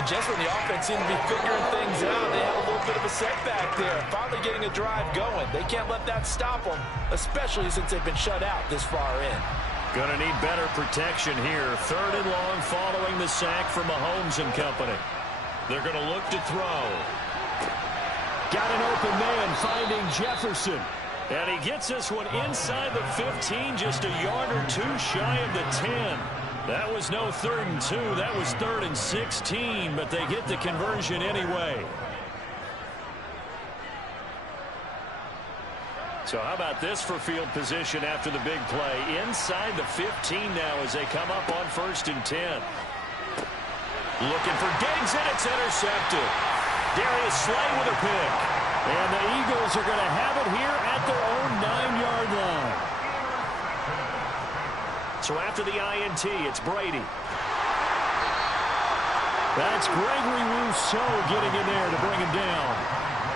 And just when the offense seemed to be figuring things out, they had a little bit of a setback there. Finally getting a drive going. They can't let that stop them, especially since they've been shut out this far in. Going to need better protection here. 3rd and long following the sack from Mahomes and company. They're going to look to throw. Got an open man finding Jefferson. And he gets this one inside the 15, just a yard or two shy of the 10. That was no 3rd and 2. That was 3rd and 16, but they get the conversion anyway. So how about this for field position after the big play? Inside the 15 now as they come up on 1st and 10. Looking for Diggs, and it's intercepted. Darius Slay with a pick. And the Eagles are going to have it here at their own 9-yard line. So after the INT, it's Brady. That's Gregory Rousseau getting in there to bring him down.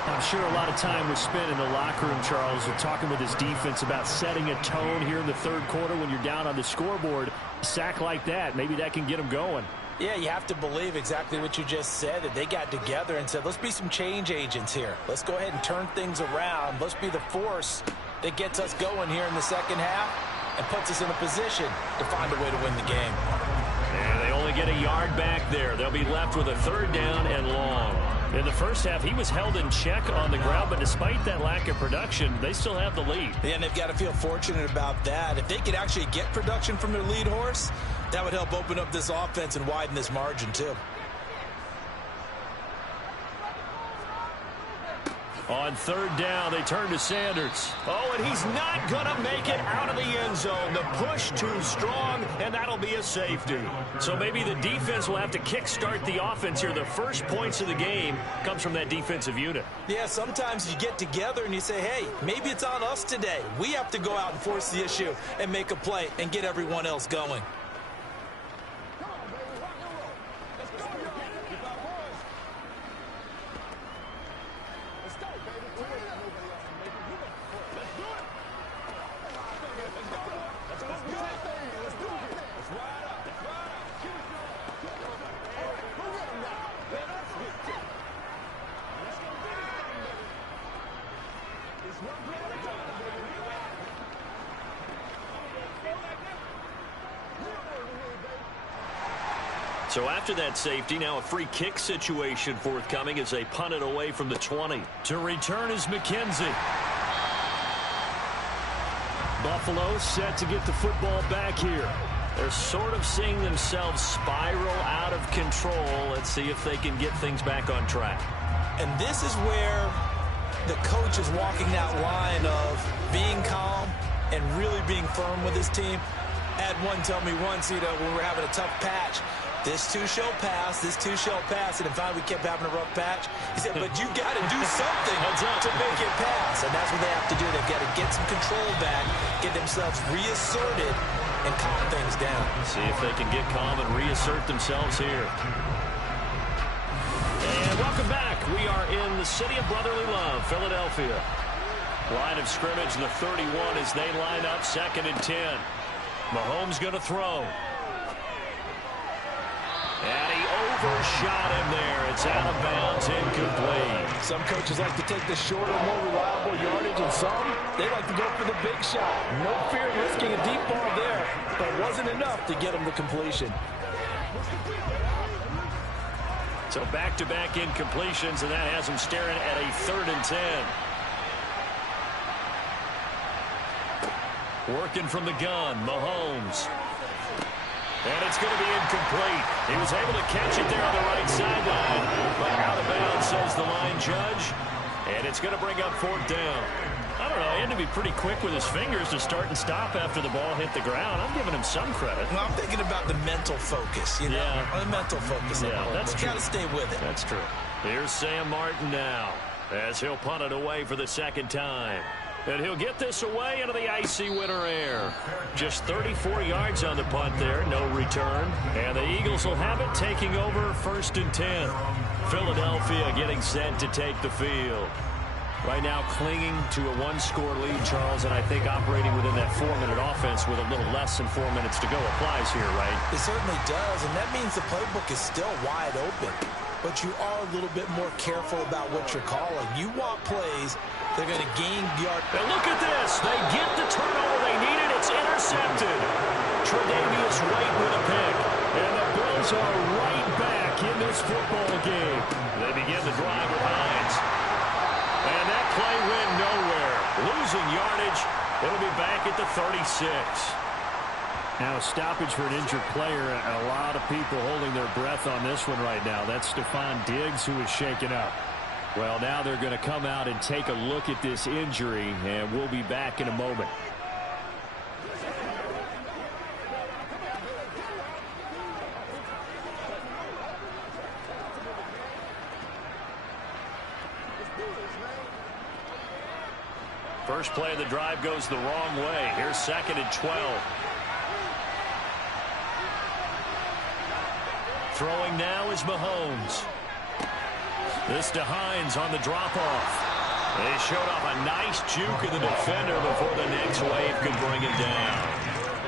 I'm sure a lot of time was spent in the locker room, Charles, and talking with his defense about setting a tone here in the 3rd quarter when you're down on the scoreboard. A sack like that, maybe that can get them going. Yeah, you have to believe exactly what you just said, that they got together and said, let's be some change agents here. Let's go ahead and turn things around. Let's be the force that gets us going here in the 2nd half and puts us in a position to find a way to win the game. And they only get a yard back there. They'll be left with a 3rd down and long. In the 1st half, he was held in check on the ground, but despite that lack of production, they still have the lead. Yeah, and they've got to feel fortunate about that. If they could actually get production from their lead horse, that would help open up this offense and widen this margin, too. On 3rd down, they turn to Sanders. Oh, and he's not going to make it out of the end zone. The push too strong, and that'll be a safety. So maybe the defense will have to kickstart the offense here. The first points of the game comes from that defensive unit. Yeah, sometimes you get together and you say, hey, maybe it's on us today. We have to go out and force the issue and make a play and get everyone else going. So after that safety, now a free kick situation forthcoming as they punt it away from the 20. To return is McKenzie. Buffalo set to get the football back here. They're sort of seeing themselves spiral out of control. Let's see if they can get things back on track. And this is where the coach is walking that line of being calm and really being firm with his team. I had one tell me once, when we were having a tough patch, this too shall pass, this too shall pass. And in fact, we kept having a rough patch. He said, but you got to do something to make it pass. And that's what they have to do. They've got to get some control back, get themselves reasserted, and calm things down. See if they can get calm and reassert themselves here. And welcome back. We are in the city of brotherly love, Philadelphia. Line of scrimmage, the 31 as they line up 2nd and 10. Mahomes going to throw. And he overshot him there. It's out of bounds, incomplete. Some coaches like to take the shorter, more reliable yardage, and some, they like to go for the big shot. No fear of risking a deep ball there, but it wasn't enough to get him to completion. So back-to-back incompletions, and that has him staring at a 3rd and 10. Working from the gun, Mahomes. And it's going to be incomplete. He was able to catch it there on the right sideline, but out of bounds, says the line judge. And it's going to bring up 4th down. I don't know, he had to be pretty quick with his fingers to start and stop after the ball hit the ground. I'm giving him some credit. Well, I'm thinking about the mental focus, Yeah. The mental focus. Yeah, that's true. You got to stay with it. That's true. Here's Sam Martin now as he'll punt it away for the 2nd time. And he'll get this away into the icy winter air. Just 34 yards on the punt there, no return. And the Eagles will have it taking over 1st and 10. Philadelphia getting set to take the field. Right now clinging to a 1-score lead, Charles, and I think operating within that 4-minute offense with a little less than 4 minutes to go applies here, right? It certainly does, and that means the playbook is still wide open. But you are a little bit more careful about what you're calling. You want plays They're going to gain yard. And look at this. They get the turnover they needed. It's intercepted. Tre'Davious White with a pick. And the Bills are right back in this football game. They begin the drive with Hines. And that play went nowhere. Losing yardage. It'll be back at the 36. Now a stoppage for an injured player. A lot of people holding their breath on this one right now. That's Stephon Diggs, who is shaken up. Well, now they're going to come out and take a look at this injury, and we'll be back in a moment. First play of the drive goes the wrong way. Here's 2nd and 12. Throwing now is Mahomes. This to Hines on the drop-off. They showed off a nice juke of the defender before the next wave could bring him down.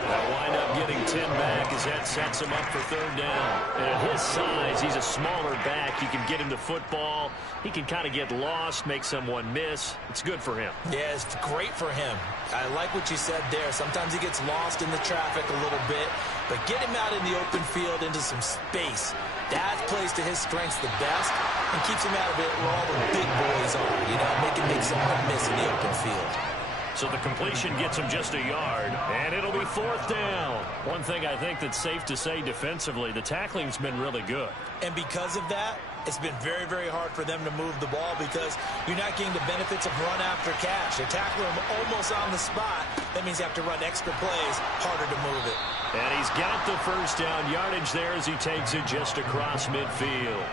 They'll wind up getting 10 back as that sets him up for 3rd down. And at his size, he's a smaller back. You can get him to football. He can kind of get lost, make someone miss. It's good for him. Yeah, it's great for him. I like what you said there. Sometimes he gets lost in the traffic a little bit, but get him out in the open field into some space. That plays to his strengths the best and keeps him out of it where all the big boys are, you know, make someone miss in the open field. So the completion gets him just a yard, and it'll be 4th down. One thing I think that's safe to say defensively, the tackling's been really good. And because of that, it's been very, very hard for them to move the ball because you're not getting the benefits of run after catch. They tackle him almost on the spot. That means you have to run extra plays, harder to move it. And he's got the 1st down yardage there as he takes it just across midfield.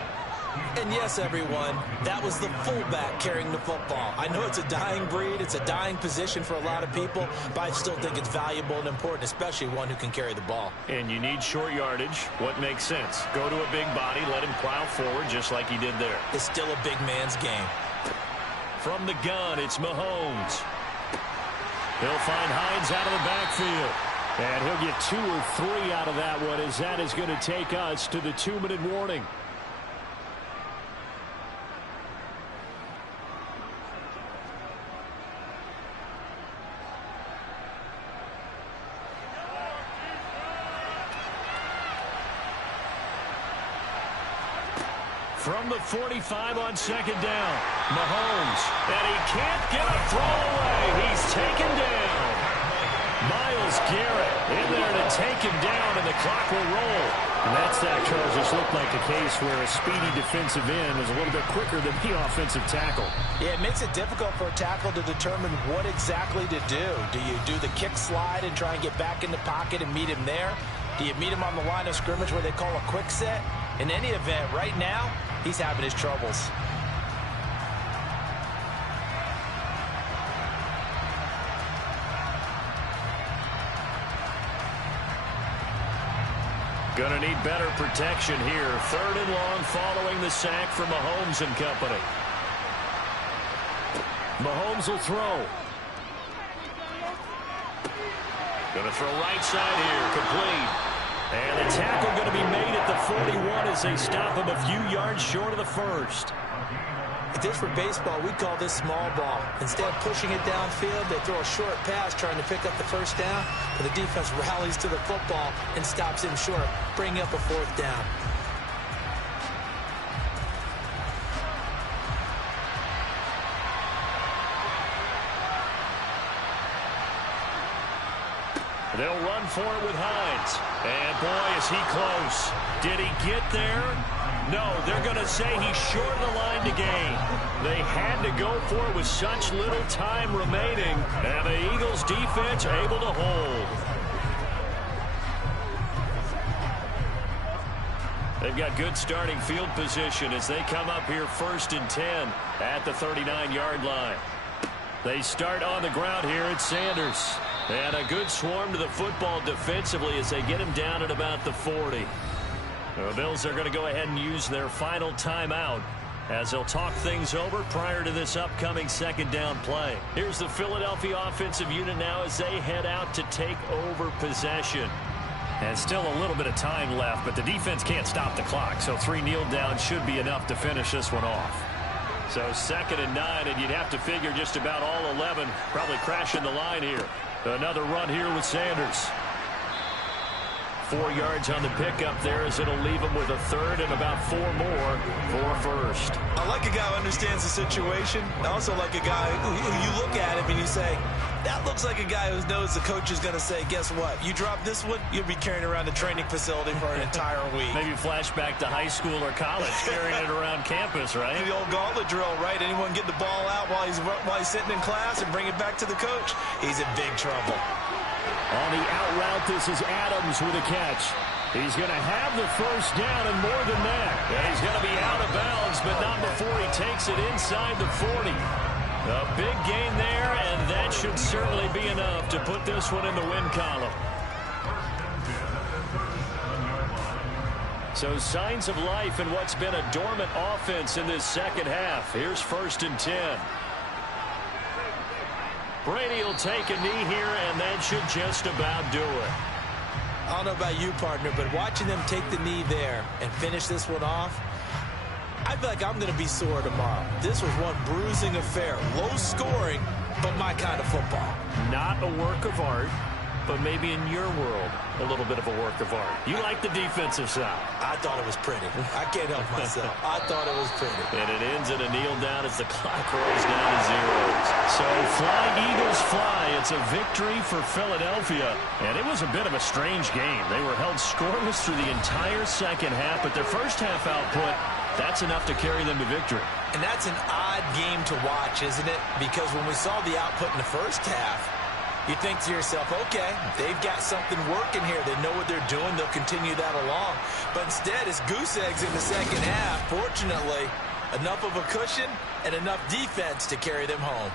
And yes, everyone, that was the fullback carrying the football. I know it's a dying breed, it's a dying position for a lot of people, but I still think it's valuable and important, especially one who can carry the ball. And you need short yardage. What makes sense? Go to a big body, let him plow forward just like he did there. It's still a big man's game. From the gun, it's Mahomes. He'll find Hines out of the backfield. And he'll get 2 or 3 out of that one as that is going to take us to the 2-minute warning. From the 45 on 2nd down, Mahomes, and he can't get a throw away. He's taken down. Myles Garrett in there to take him down, and the clock will roll. And that sack, Charles, just looked like a case where a speedy defensive end was a little bit quicker than the offensive tackle. Yeah, it makes it difficult for a tackle to determine what exactly to do. Do you do the kick slide and try and get back in the pocket and meet him there? Do you meet him on the line of scrimmage where they call a quick set? In any event, right now, he's having his troubles. Gonna need better protection here. 3rd and long following the sack from Mahomes and company. Mahomes will throw. Gonna throw right side here, complete. And the tackle going to be made at the 41 as they stop him a few yards short of the 1st. If this were baseball, we'd call this small ball. Instead of pushing it downfield, they throw a short pass trying to pick up the 1st down, but the defense rallies to the football and stops him short, bringing up a 4th down. They'll run for it with Hines. And boy, is he close. Did he get there? No, they're going to say he's short of the line to gain. They had to go for it with such little time remaining. And the Eagles defense able to hold. They've got good starting field position as they come up here 1st and 10 at the 39-yard line. They start on the ground here at Sanders. And a good swarm to the football defensively as they get him down at about the 40. The Bills are going to go ahead and use their final timeout as they'll talk things over prior to this upcoming 2nd down play. Here's the Philadelphia offensive unit now as they head out to take over possession. And still a little bit of time left, but the defense can't stop the clock, so 3 kneel downs should be enough to finish this one off. So 2nd and 9, and you'd have to figure just about all 11 probably crashing the line here. Another run here with Sanders. 4 yards on the pickup there as it'll leave him with a third and about 4 more for first. I like a guy who understands the situation. I also like a guy who you look at him and you say, that looks like a guy who knows the coach is going to say, guess what? You drop this one, you'll be carrying around the training facility for an entire week. Maybe flashback to high school or college, carrying it around campus, right? The old gauntlet drill, right? Anyone get the ball out while he's sitting in class and bring it back to the coach? He's in big trouble. On the out route, this is Adams with a catch. He's going to have the first down and more than that. Yeah, he's going to be out of bounds, but not before he takes it inside the 40. A big gain there, and that should certainly be enough to put this one in the win column. So signs of life in what's been a dormant offense in this second half. Here's 1st and 10. Brady will take a knee here, and that should just about do it. I don't know about you, partner, but watching them take the knee there and finish this one off, I feel like I'm going to be sore tomorrow. This was one bruising affair. Low scoring, but my kind of football. Not a work of art, but maybe in your world, a little bit of a work of art. You like the defensive side. I thought it was pretty. I can't help myself. I thought it was pretty. And it ends in a kneel down as the clock rolls down to zeros. So fly, Eagles, fly. It's a victory for Philadelphia. And it was a bit of a strange game. They were held scoreless through the entire second half, but their first half output, that's enough to carry them to victory. And that's an odd game to watch, isn't it? Because when we saw the output in the first half, you think to yourself, okay, they've got something working here. They know what they're doing. They'll continue that along. But instead, it's goose eggs in the second half. Fortunately, enough of a cushion and enough defense to carry them home.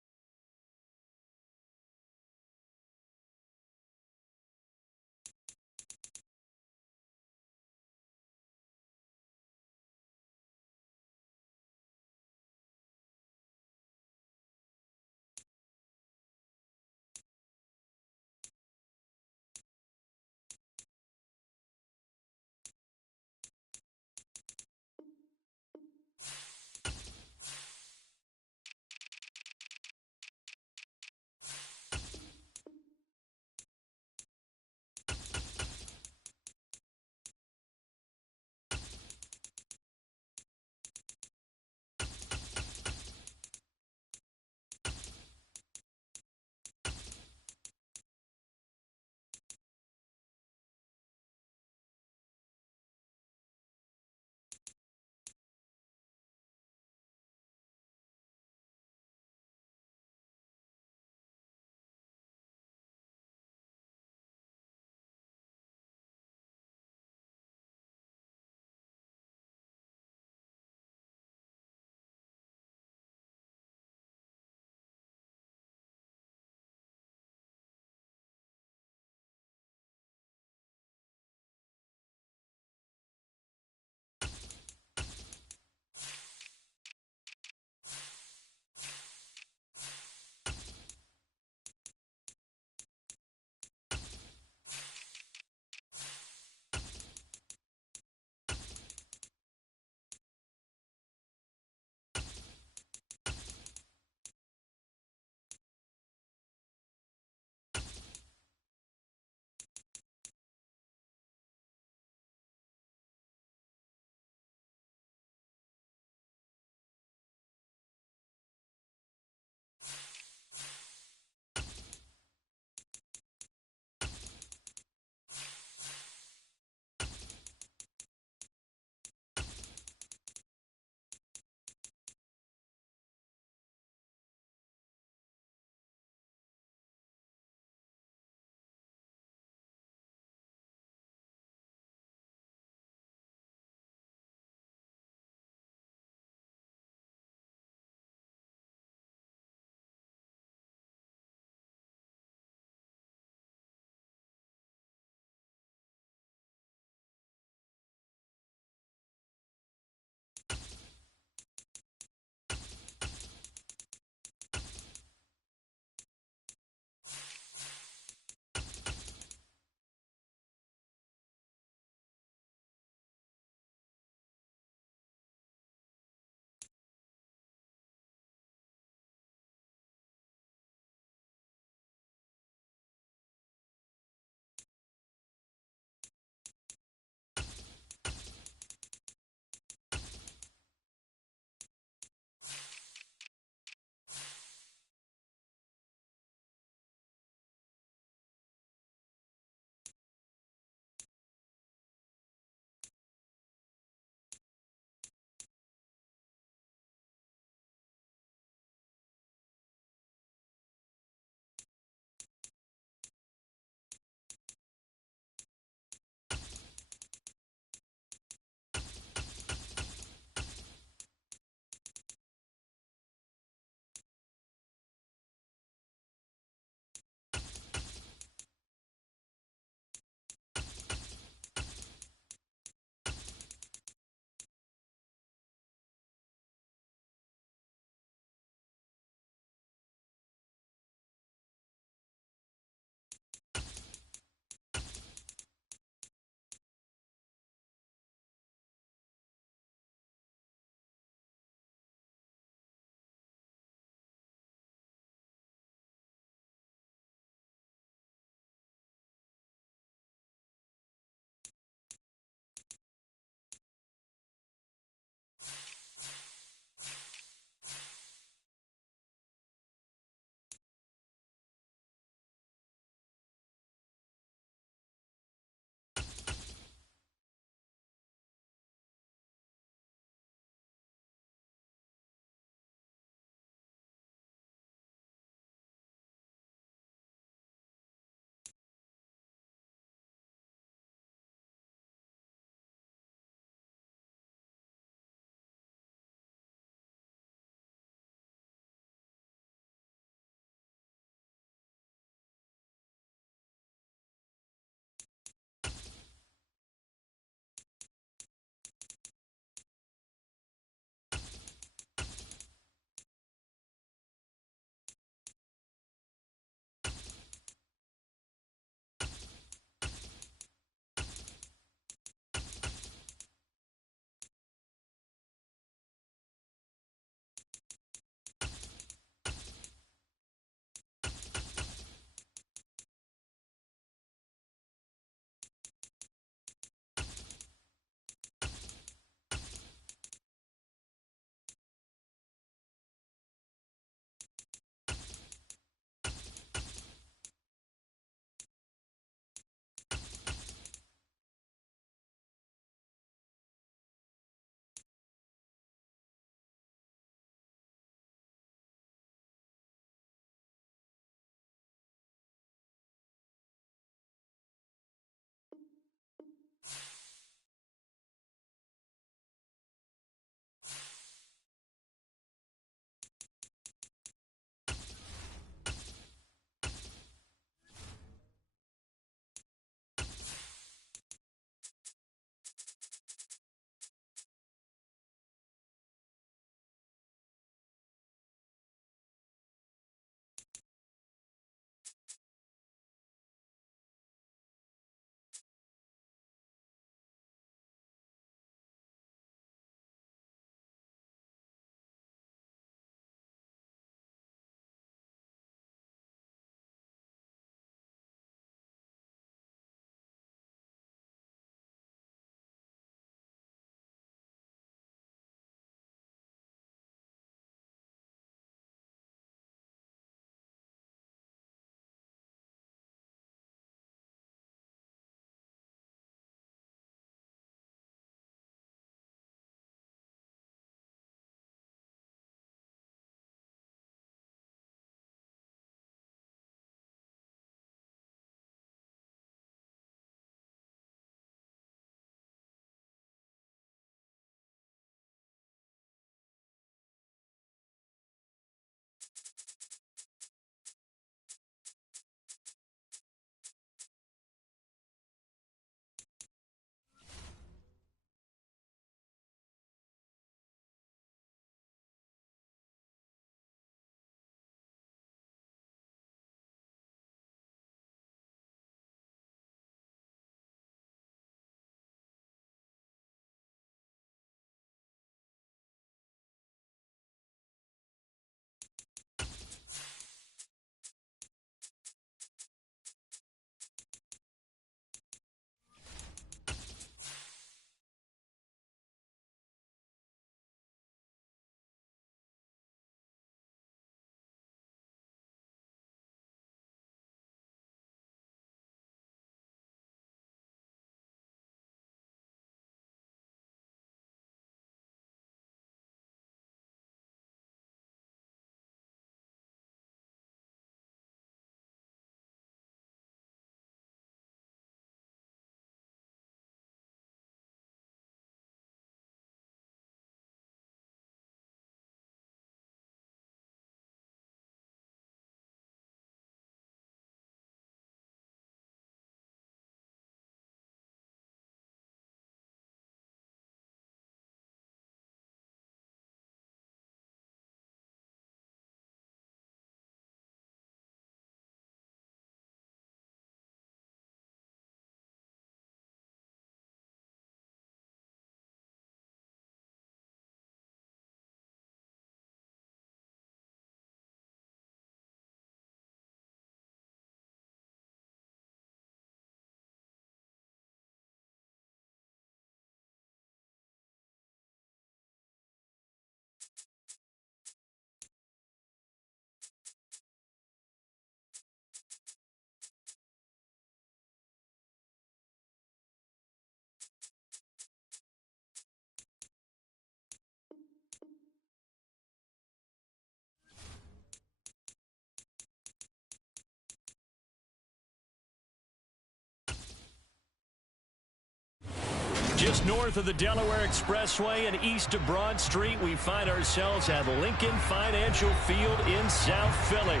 Just north of the Delaware Expressway and east of Broad Street, we find ourselves at Lincoln Financial Field in South Philly.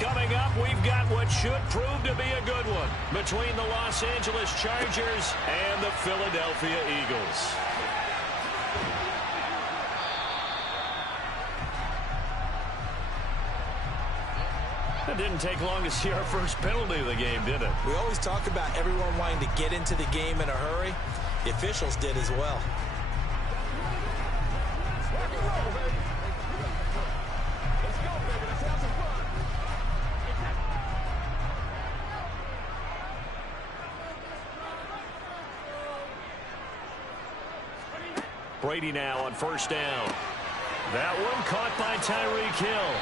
Coming up, we've got what should prove to be a good one between the Los Angeles Chargers and the Philadelphia Eagles. It didn't take long to see our first penalty of the game, did it? We always talk about everyone wanting to get into the game in a hurry. The officials did as well. Brady now on first down. That one caught by Tyreek Hill.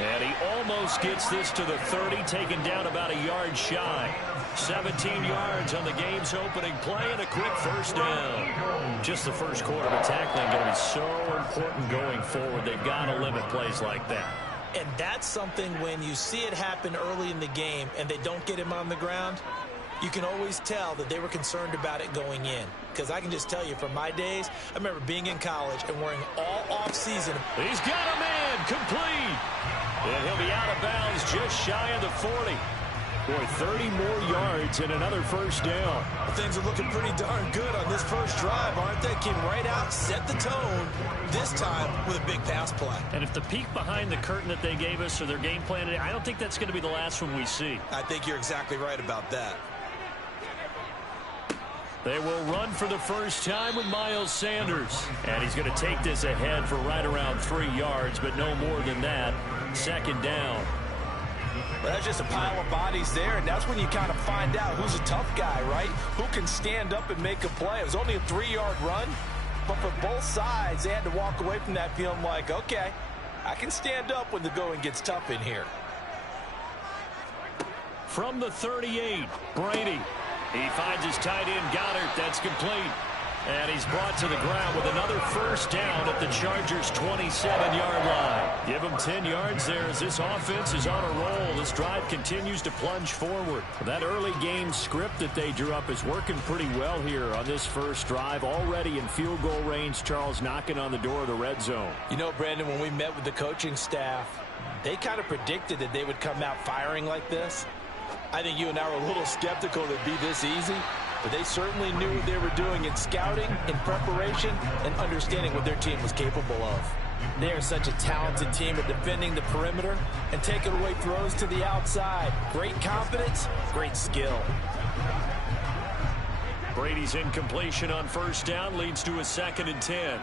And he almost gets this to the 30, taken down about a yard shy. 17 yards on the game's opening play and a quick first down. Just the first quarter, but tackling going to be so important going forward. They've got to limit plays like that. And that's something when you see it happen early in the game and they don't get him on the ground, you can always tell that they were concerned about it going in. Because I can just tell you from my days, I remember being in college and wearing all off-season. He's got a man, complete. And he'll be out of bounds just shy of the 40. Boy, 30 more yards and another first down. Things are looking pretty darn good on this first drive, aren't they? Came right out, set the tone, this time with a big pass play. And if the peek behind the curtain that they gave us or their game plan, I don't think that's going to be the last one we see. I think you're exactly right about that. They will run for the first time with Miles Sanders. And he's going to take this ahead for right around 3 yards, but no more than that. Second down. Well, that's just a pile of bodies there, and that's when you kind of find out who's a tough guy, right? Who can stand up and make a play. It was only a 3-yard run, but for both sides, they had to walk away from that feeling like, okay, I can stand up when the going gets tough in here. From the 38, Brady. He finds his tight end, Goddard. That's complete. And he's brought to the ground with another first down at the Chargers' 27-yard line. Give him 10 yards there as this offense is on a roll. This drive continues to plunge forward. That early game script that they drew up is working pretty well here on this first drive. Already in field goal range, Charles knocking on the door of the red zone. You know, Brandon, when we met with the coaching staff, they kind of predicted that they would come out firing like this. I think you and I were a little skeptical that it'd be this easy, but they certainly knew what they were doing in scouting, in preparation, and understanding what their team was capable of. They are such a talented team at defending the perimeter and taking away throws to the outside. Great confidence, great skill. Brady's incompletion on first down leads to a 2nd and 10.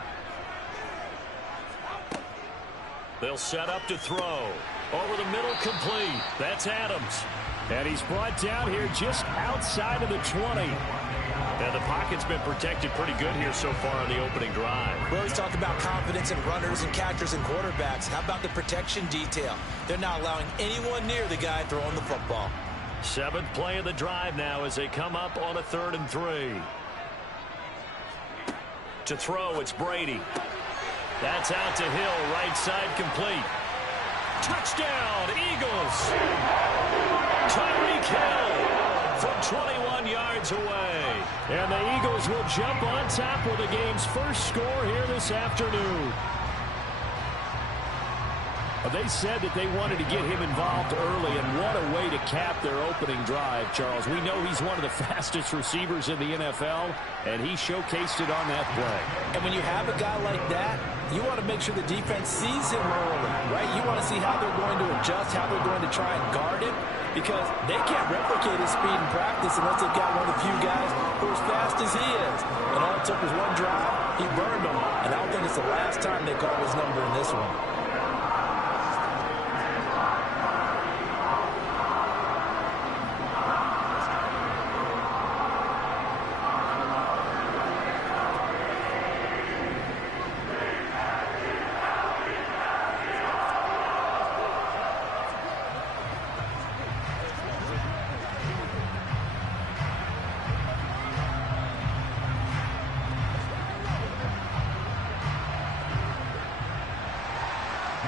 They'll set up to throw. Over the middle, complete. That's Adams. And he's brought down here just outside of the 20. And the pocket's been protected pretty good here so far on the opening drive. We always talk about confidence in runners and catchers and quarterbacks. How about the protection detail? They're not allowing anyone near the guy throwing the football. 7th play of the drive now as they come up on a 3rd and 3. To throw, it's Brady. That's out to Hill, right side complete. Touchdown, Eagles! Tyreek Hill from 21 yards away. And the Eagles will jump on top with the game's first score here this afternoon. They said that they wanted to get him involved early, and what a way to cap their opening drive, Charles. We know he's one of the fastest receivers in the NFL, and he showcased it on that play. And when you have a guy like that, you want to make sure the defense sees him early, right? You want to see how they're going to adjust, how they're going to try and guard him, because they can't replicate his speed in practice unless they've got one of the few guys who are as fast as he is. And all it took was one drive, he burned them, and I don't think it's the last time they call his number in this one.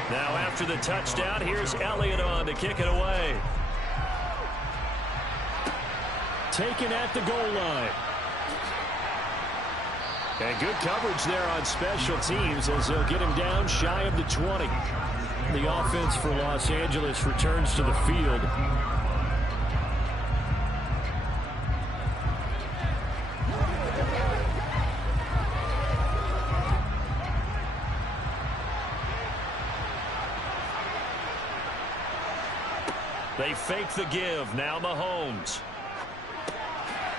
Now after the touchdown, here's Elliott on to kick it away. Taken at the goal line. And good coverage there on special teams as they'll get him down shy of the 20. The offense for Los Angeles returns to the field. They fake the give. Now Mahomes.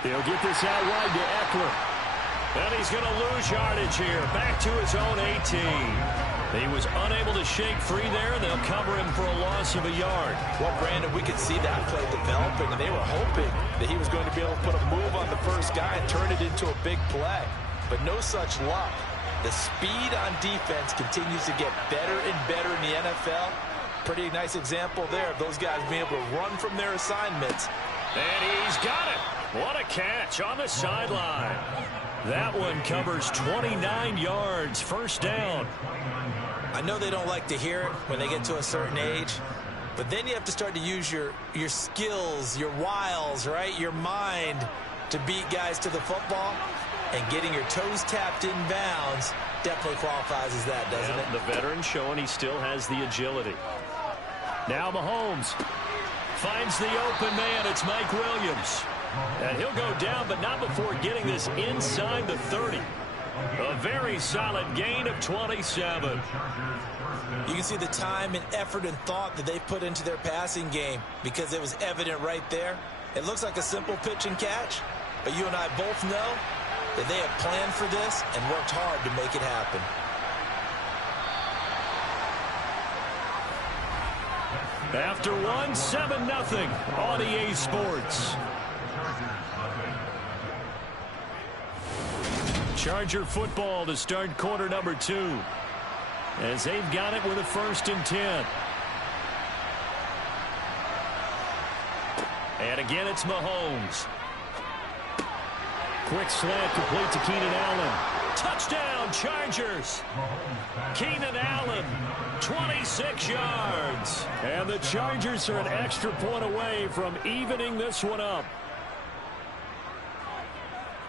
He'll get this out wide to Eckler. And he's going to lose yardage here. Back to his own 18. He was unable to shake free there. They'll cover him for a loss of a yard. Well, Brandon, we could see that play developing, and they were hoping that he was going to be able to put a move on the first guy and turn it into a big play. But no such luck. The speed on defense continues to get better and better in the NFL. Pretty nice example there of those guys being able to run from their assignments. And he's got it. What a catch on the sideline. That one covers 29 yards. First down. I know they don't like to hear it when they get to a certain age, but then you have to start to use your skills, your wiles, right? Your mind to beat guys to the football. And getting your toes tapped in bounds definitely qualifies as that, doesn't it? The veteran showing he still has the agility. Now Mahomes finds the open man. It's Mike Williams. And he'll go down, but not before getting this inside the 30. A very solid gain of 27. You can see the time and effort and thought that they put into their passing game because it was evident right there. It looks like a simple pitch and catch, but you and I both know that they have planned for this and worked hard to make it happen. After one, 7-0 on EA Sports. Charger football to start quarter number 2. As they've got it with a 1st and 10. And again, it's Mahomes. Quick slant complete to Keenan Allen. Touchdown, Chargers. Keenan Allen, 26 yards. And the Chargers are an extra point away from evening this one up.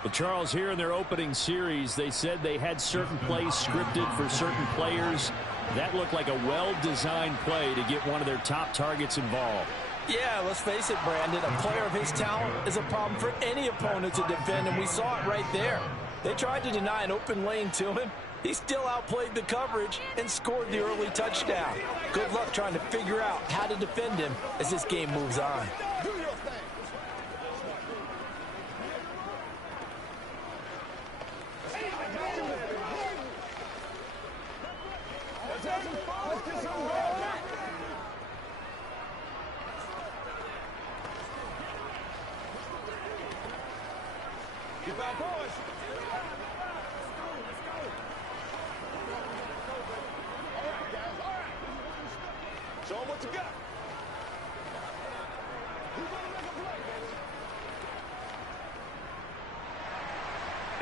Well, Charles, here in their opening series, they said they had certain plays scripted for certain players. That looked like a well-designed play to get one of their top targets involved. Yeah, let's face it, Brandon. A player of his talent is a problem for any opponent to defend, and we saw it right there. They tried to deny an open lane to him. He still outplayed the coverage and scored the early touchdown. Good luck trying to figure out how to defend him as this game moves on. Get back, boys. All right, guys, all right. Show them what you got. Who's gonna make a play,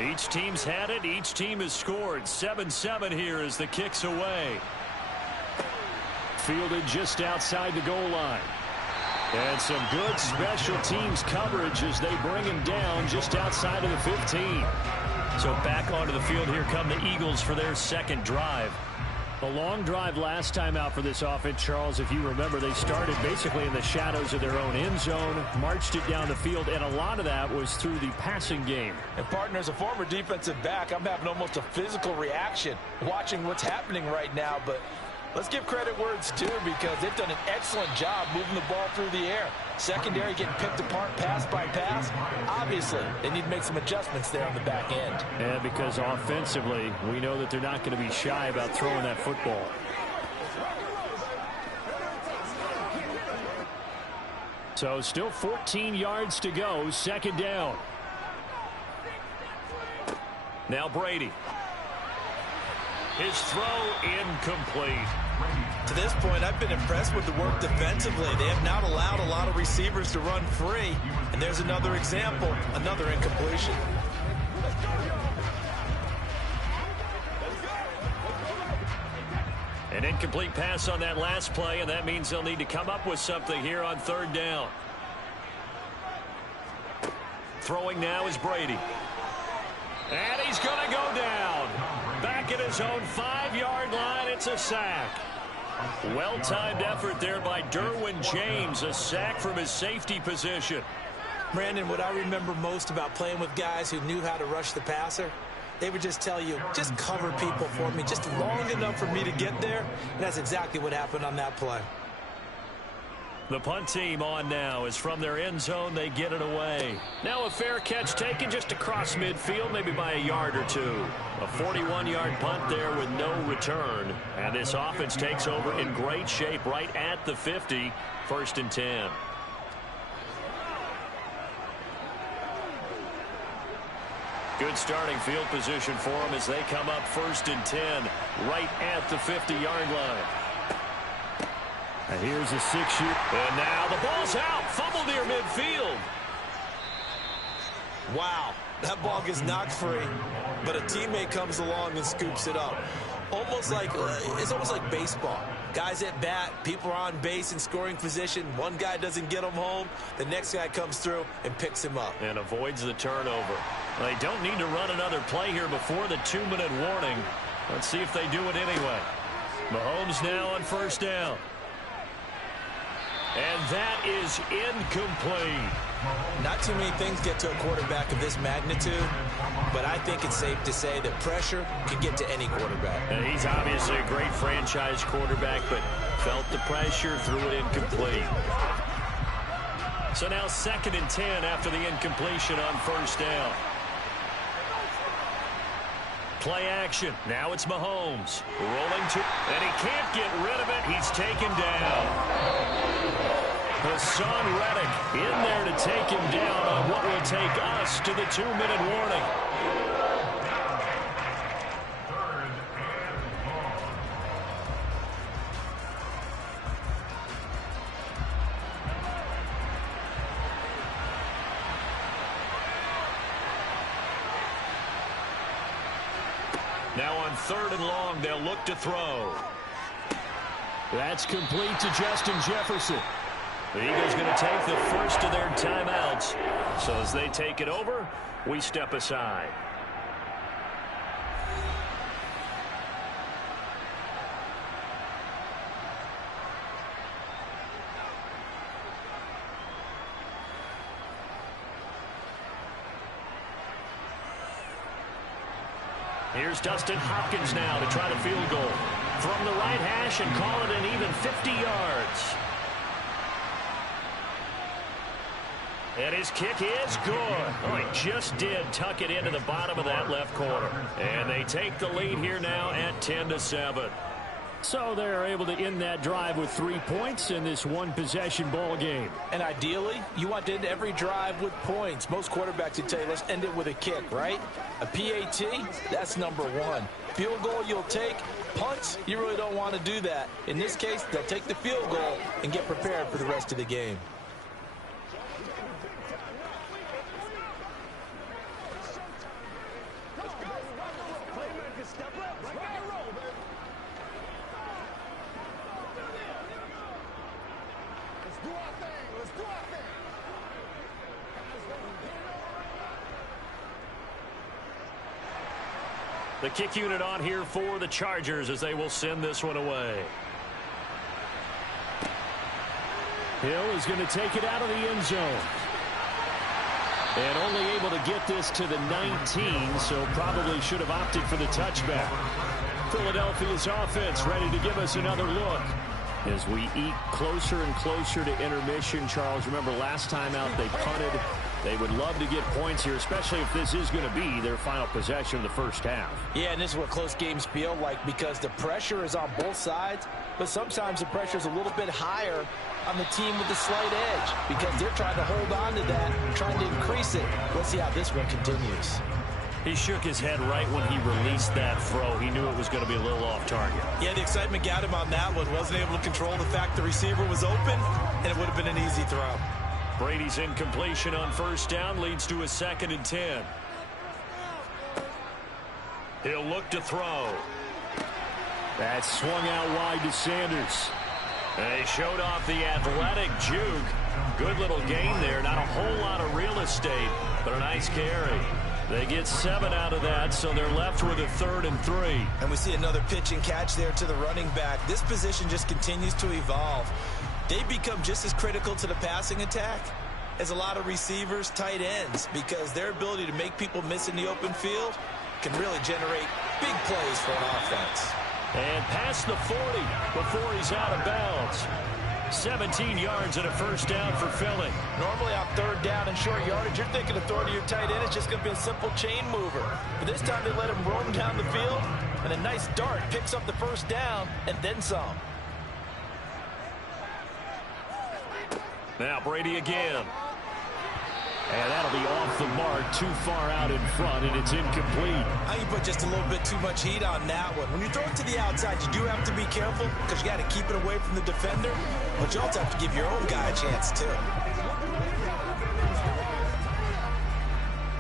baby? Each team's had it. Each team has scored. 7-7 here as the kick's away. Fielded just outside the goal line. And some good special teams coverage as they bring him down just outside of the 15. So back onto the field, here come the Eagles for their second drive. A long drive last time out for this offense, Charles. If you remember, they started basically in the shadows of their own end zone, marched it down the field, and a lot of that was through the passing game. And, partner, as a former defensive back, I'm having almost a physical reaction watching what's happening right now, but let's give credit where it's due because they've done an excellent job moving the ball through the air. Secondary getting picked apart pass by pass. Obviously, they need to make some adjustments there on the back end. And because offensively, we know that they're not going to be shy about throwing that football. So still 14 yards to go, second down. Now Brady. His throw incomplete. To this point, I've been impressed with the work defensively. They have not allowed a lot of receivers to run free. And there's another example, another incompletion. An incomplete pass on that last play, and that means they'll need to come up with something here on third down. Throwing now is Brady. And he's going to go down. Back at his own 5-yard line, it's a sack. Well-timed effort there by Derwin James, a sack from his safety position. Brandon, what I remember most about playing with guys who knew how to rush the passer, they would just tell you, just cover people for me, just long enough for me to get there. And that's exactly what happened on that play. The punt team on now is from their end zone. They get it away. Now a fair catch taken just across midfield, maybe by a yard or two. A 41-yard punt there with no return. And this offense takes over in great shape right at the 50. 1st and 10. Good starting field position for them as they come up 1st and 10 right at the 50-yard line. And here's a 6-year. And now the ball's out. Fumble near midfield. Wow, that ball gets knocked free, but a teammate comes along and scoops it up. It's almost like baseball. Guys at bat, people are on base in scoring position. One guy doesn't get him home. The next guy comes through and picks him up. And avoids the turnover. They don't need to run another play here before the 2-minute warning. Let's see if they do it anyway. Mahomes now on 1st down. And that is incomplete. Not too many things get to a quarterback of this magnitude, but I think it's safe to say that pressure can get to any quarterback. And he's obviously a great franchise quarterback, but felt the pressure, threw it incomplete. So now 2nd and 10 after the incompletion on 1st down. Play action. Now it's Mahomes. Rolling to, and he can't get rid of it. He's taken down. Hassan Reddick in there to take him down on what will take us to the 2-minute warning. Now on 3rd and long, they'll look to throw. That's complete to Justin Jefferson. The Eagles going to take the first of their timeouts. So as they take it over, we step aside. Here's Dustin Hopkins now to try the field goal. From the right hash and call it an even 50 yards. And his kick is good. Oh, he just did tuck it into the bottom of that left corner. And they take the lead here now at 10-7. So they're able to end that drive with 3 points in this one-possession ball game. And ideally, you want to end every drive with points. Most quarterbacks would tell you, let's end it with a kick, right? A PAT, that's number 1. Field goal you'll take. Punts, you really don't want to do that. In this case, they'll take the field goal and get prepared for the rest of the game. The kick unit on here for the Chargers as they will send this one away. Hill is going to take it out of the end zone. And only able to get this to the 19, so probably should have opted for the touchback. Philadelphia's offense ready to give us another look. As we eat closer and closer to intermission, Charles, remember last time out they punted. They would love to get points here, especially if this is going to be their final possession of the first half. Yeah, and this is what close games feel like because the pressure is on both sides, but sometimes the pressure is a little bit higher on the team with the slight edge because they're trying to hold on to that, trying to increase it. Let's see how this one continues. He shook his head right when he released that throw. He knew it was going to be a little off target. Yeah, the excitement got him on that one. Wasn't able to control the fact the receiver was open, and it would have been an easy throw. Brady's incompletion on first down leads to a 2nd and 10. He'll look to throw. That swung out wide to Sanders. They showed off the athletic juke. Good little gain there. Not a whole lot of real estate, but a nice carry. They get 7 out of that, so they're left with a 3rd and 3. And we see another pitch and catch there to the running back. This position just continues to evolve. They become just as critical to the passing attack as a lot of receivers, tight ends, because their ability to make people miss in the open field can really generate big plays for an offense. And past the 40 before he's out of bounds. 17 yards and a first down for Philly. Normally on 3rd down and short yardage, you're thinking of throwing to your tight end. It's just going to be a simple chain mover. But this time they let him roam down the field, and a nice dart picks up the first down and then some. Now Brady again. And that'll be off the mark, too far out in front, and it's incomplete. I can put just a little bit too much heat on that one. When you throw it to the outside, you do have to be careful because you got to keep it away from the defender, but you also have to give your own guy a chance too.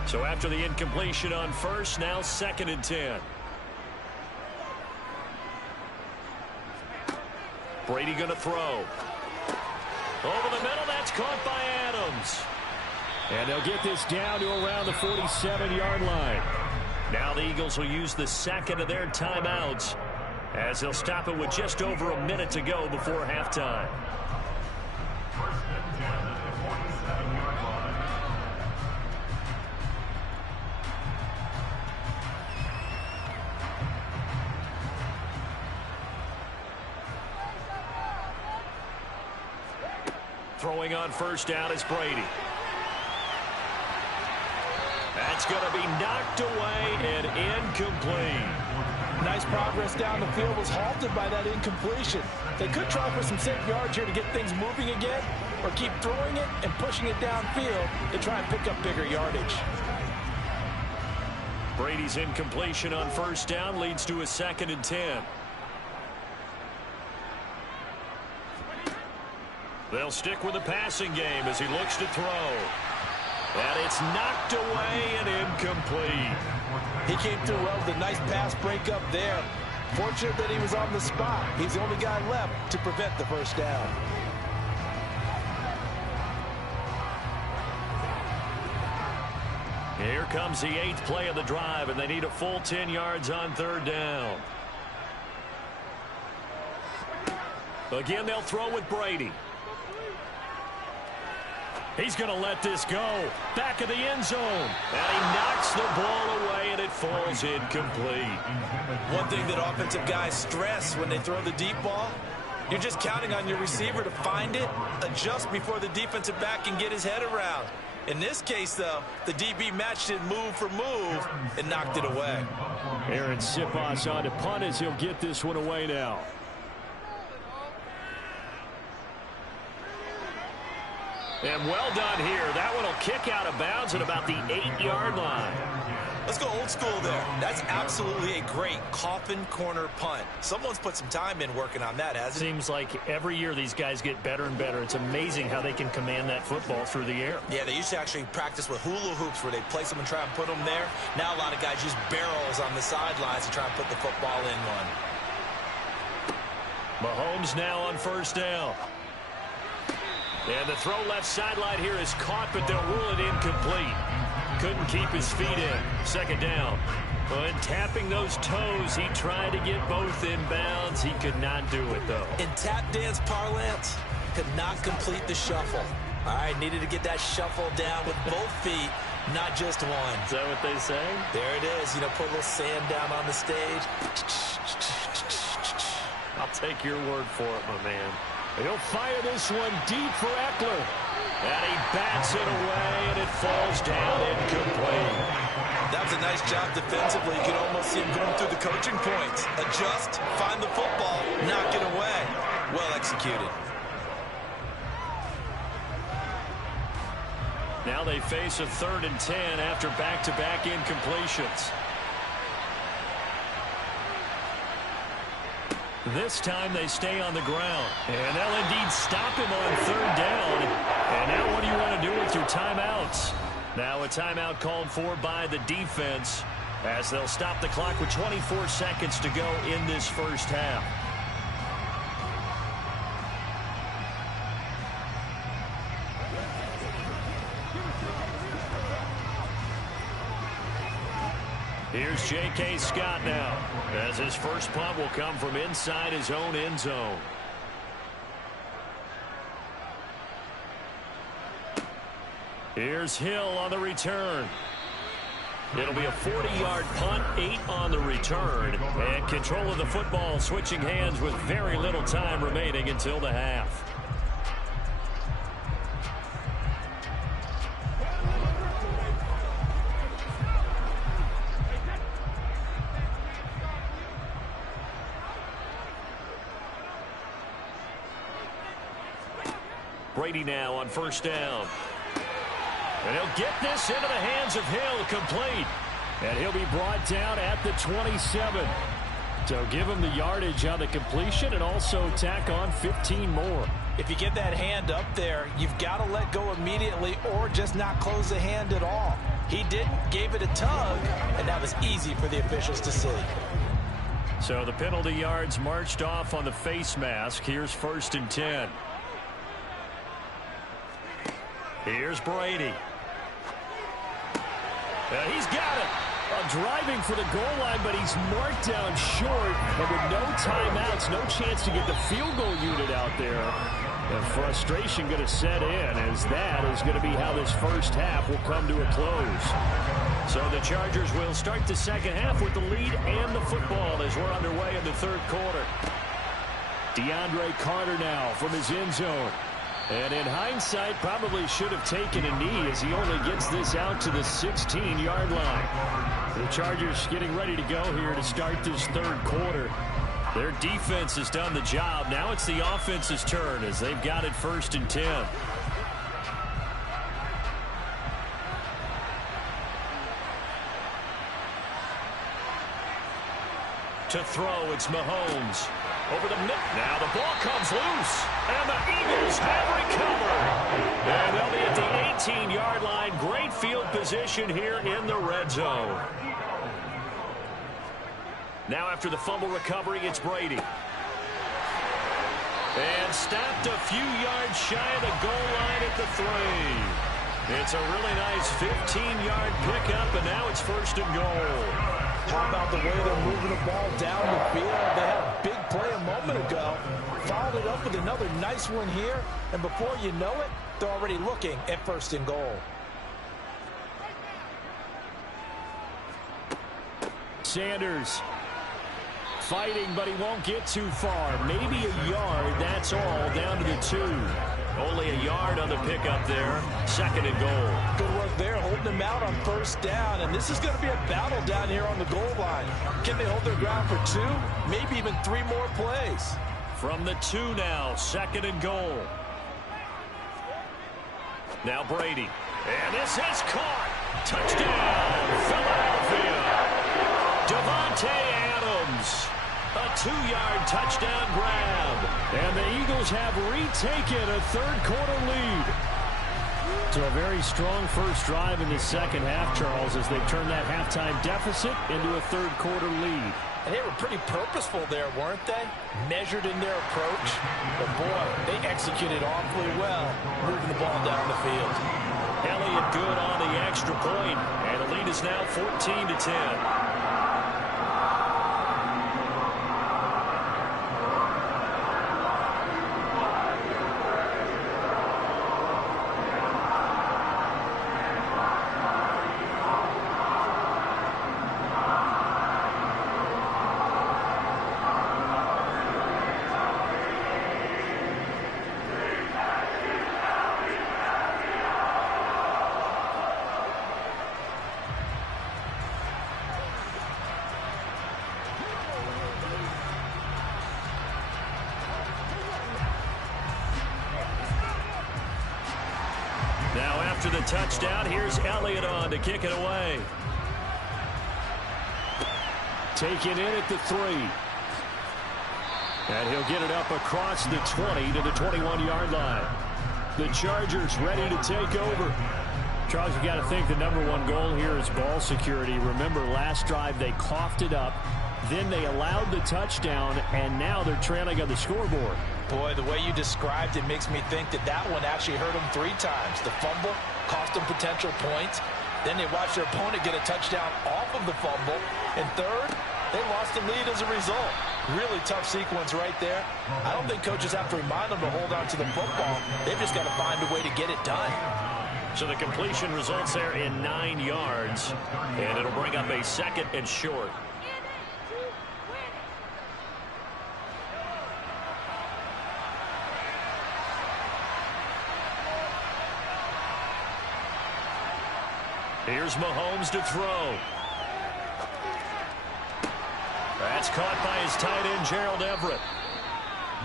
So after the incompletion on first, now 2nd and 10. Brady going to throw. Over the middle, that's caught by Adams. And they'll get this down to around the 47-yard line. Now the Eagles will use the 2nd of their timeouts as they'll stop it with just over a minute to go before halftime. Throwing on first down is Brady. That's going to be knocked away and incomplete. Nice progress down the field was halted by that incompletion. They could try for some safe yards here to get things moving again, or keep throwing it and pushing it downfield to try and pick up bigger yardage. Brady's incompletion on first down leads to a 2nd and 10. They'll stick with the passing game as he looks to throw. And it's knocked away and incomplete. He came through well with a nice pass breakup there. Fortunate that he was on the spot. He's the only guy left to prevent the first down. Here comes the 8th play of the drive, and they need a full 10 yards on 3rd down. Again, they'll throw with Brady. He's going to let this go. Back of the end zone. And he knocks the ball away, and it falls incomplete. One thing that offensive guys stress when they throw the deep ball, you're just counting on your receiver to find it, adjust before the defensive back can get his head around. In this case, though, the DB matched it move for move and knocked it away. Aaron Siposs on to punt as he'll get this one away now. And well done here. That one will kick out of bounds at about the 8-yard line. Let's go old school there. That's absolutely a great coffin corner punt. Someone's put some time in working on that, hasn't it? Seems like every year these guys get better and better. It's amazing how they can command that football through the air. Yeah, they used to actually practice with hula hoops where they place them and try and put them there. Now a lot of guys use barrels on the sidelines to try and put the football in one. Mahomes now on first down. And the throw left sideline here is caught, but they'll rule it incomplete. Couldn't keep his feet in. 2nd down. But tapping those toes, he tried to get both in bounds. He could not do it, though. In tap dance parlance, could not complete the shuffle. All right, needed to get that shuffle down with both feet, not just one. Is that what they say? There it is. You know, put a little sand down on the stage. I'll take your word for it, my man. He'll fire this one deep for Eckler. And he bats it away, and it falls down incomplete. That was a nice job defensively. You could almost see him going through the coaching points. Adjust, find the football, knock it away. Well executed. Now they face a 3rd and 10 after back-to-back incompletions. This time they stay on the ground. And they'll indeed stop him on 3rd down. And now what do you want to do with your timeouts? Now a timeout called for by the defense as they'll stop the clock with 24 seconds to go in this first half. Here's J.K. Scott now, as his first punt will come from inside his own end zone. Here's Hill on the return. It'll be a 40-yard punt, 8 on the return, and control of the football switching hands with very little time remaining until the half. Brady now on first down. And he'll get this into the hands of Hill, complete. And he'll be brought down at the 27. So give him the yardage on the completion and also tack on 15 more. If you get that hand up there, you've got to let go immediately or just not close the hand at all. He didn't, gave it a tug, and that was easy for the officials to see. So the penalty yards marched off on the face mask. Here's 1st and 10. Here's Brady. He's got it. Driving for the goal line, but he's marked down short. And with no timeouts, no chance to get the field goal unit out there. The frustration going to set in, as that is going to be how this first half will come to a close. So the Chargers will start the second half with the lead and the football as we're underway in the third quarter. DeAndre Carter now from his end zone. And in hindsight, probably should have taken a knee as he only gets this out to the 16-yard line. The Chargers getting ready to go here to start this third quarter. Their defense has done the job. Now it's the offense's turn as they've got it 1st and 10. To throw, it's Mahomes. Over the middle. Now the ball comes loose. And the Eagles have recovered. And they'll be at the 18-yard line. Great field position here in the red zone. Now after the fumble recovery, it's Brady. And stopped a few yards shy of the goal line at the 3. It's a really nice 15-yard pickup, and now it's 1st and goal. How about the way they're moving the ball down the field? They had a big play a moment ago. Followed it up with another nice one here. And before you know it, they're already looking at 1st and goal. Sanders fighting, but he won't get too far. Maybe a yard, that's all, down to the 2. Only a yard on the pickup there. 2nd and goal. Good work there, holding them out on 1st down. And this is going to be a battle down here on the goal line. Can they hold their ground for 2? Maybe even 3 more plays. From the 2 now, 2nd and goal. Now Brady. And this is caught. Touchdown, Philadelphia. Davante Adams. A 2-yard touchdown grab. And the Eagles have retaken a third-quarter lead. So a very strong first drive in the second half, Charles, as they turn that halftime deficit into a third-quarter lead. And they were pretty purposeful there, weren't they? Measured in their approach. But, boy, they executed awfully well, moving the ball down the field. Elliott good on the extra point, and the lead is now 14-10. Now after the touchdown, here's Elliott on to kick it away. Taken in at the 3. And he'll get it up across the 20 to the 21-yard line. The Chargers ready to take over. Charles, you got to think the #1 goal here is ball security. Remember, last drive they coughed it up. Then they allowed the touchdown, and now they're trailing on the scoreboard. Boy, the way you described it makes me think that that one actually hurt them 3 times. The fumble cost them potential points, Then they watched their opponent get a touchdown off of the fumble. And third, they lost the lead as a result. Really tough sequence right there. I don't think coaches have to remind them to hold on to the football. They've just got to find a way to get it done. So the completion results there in 9 yards, and it'll bring up a 2nd and short. Here's Mahomes to throw. That's caught by his tight end, Gerald Everett.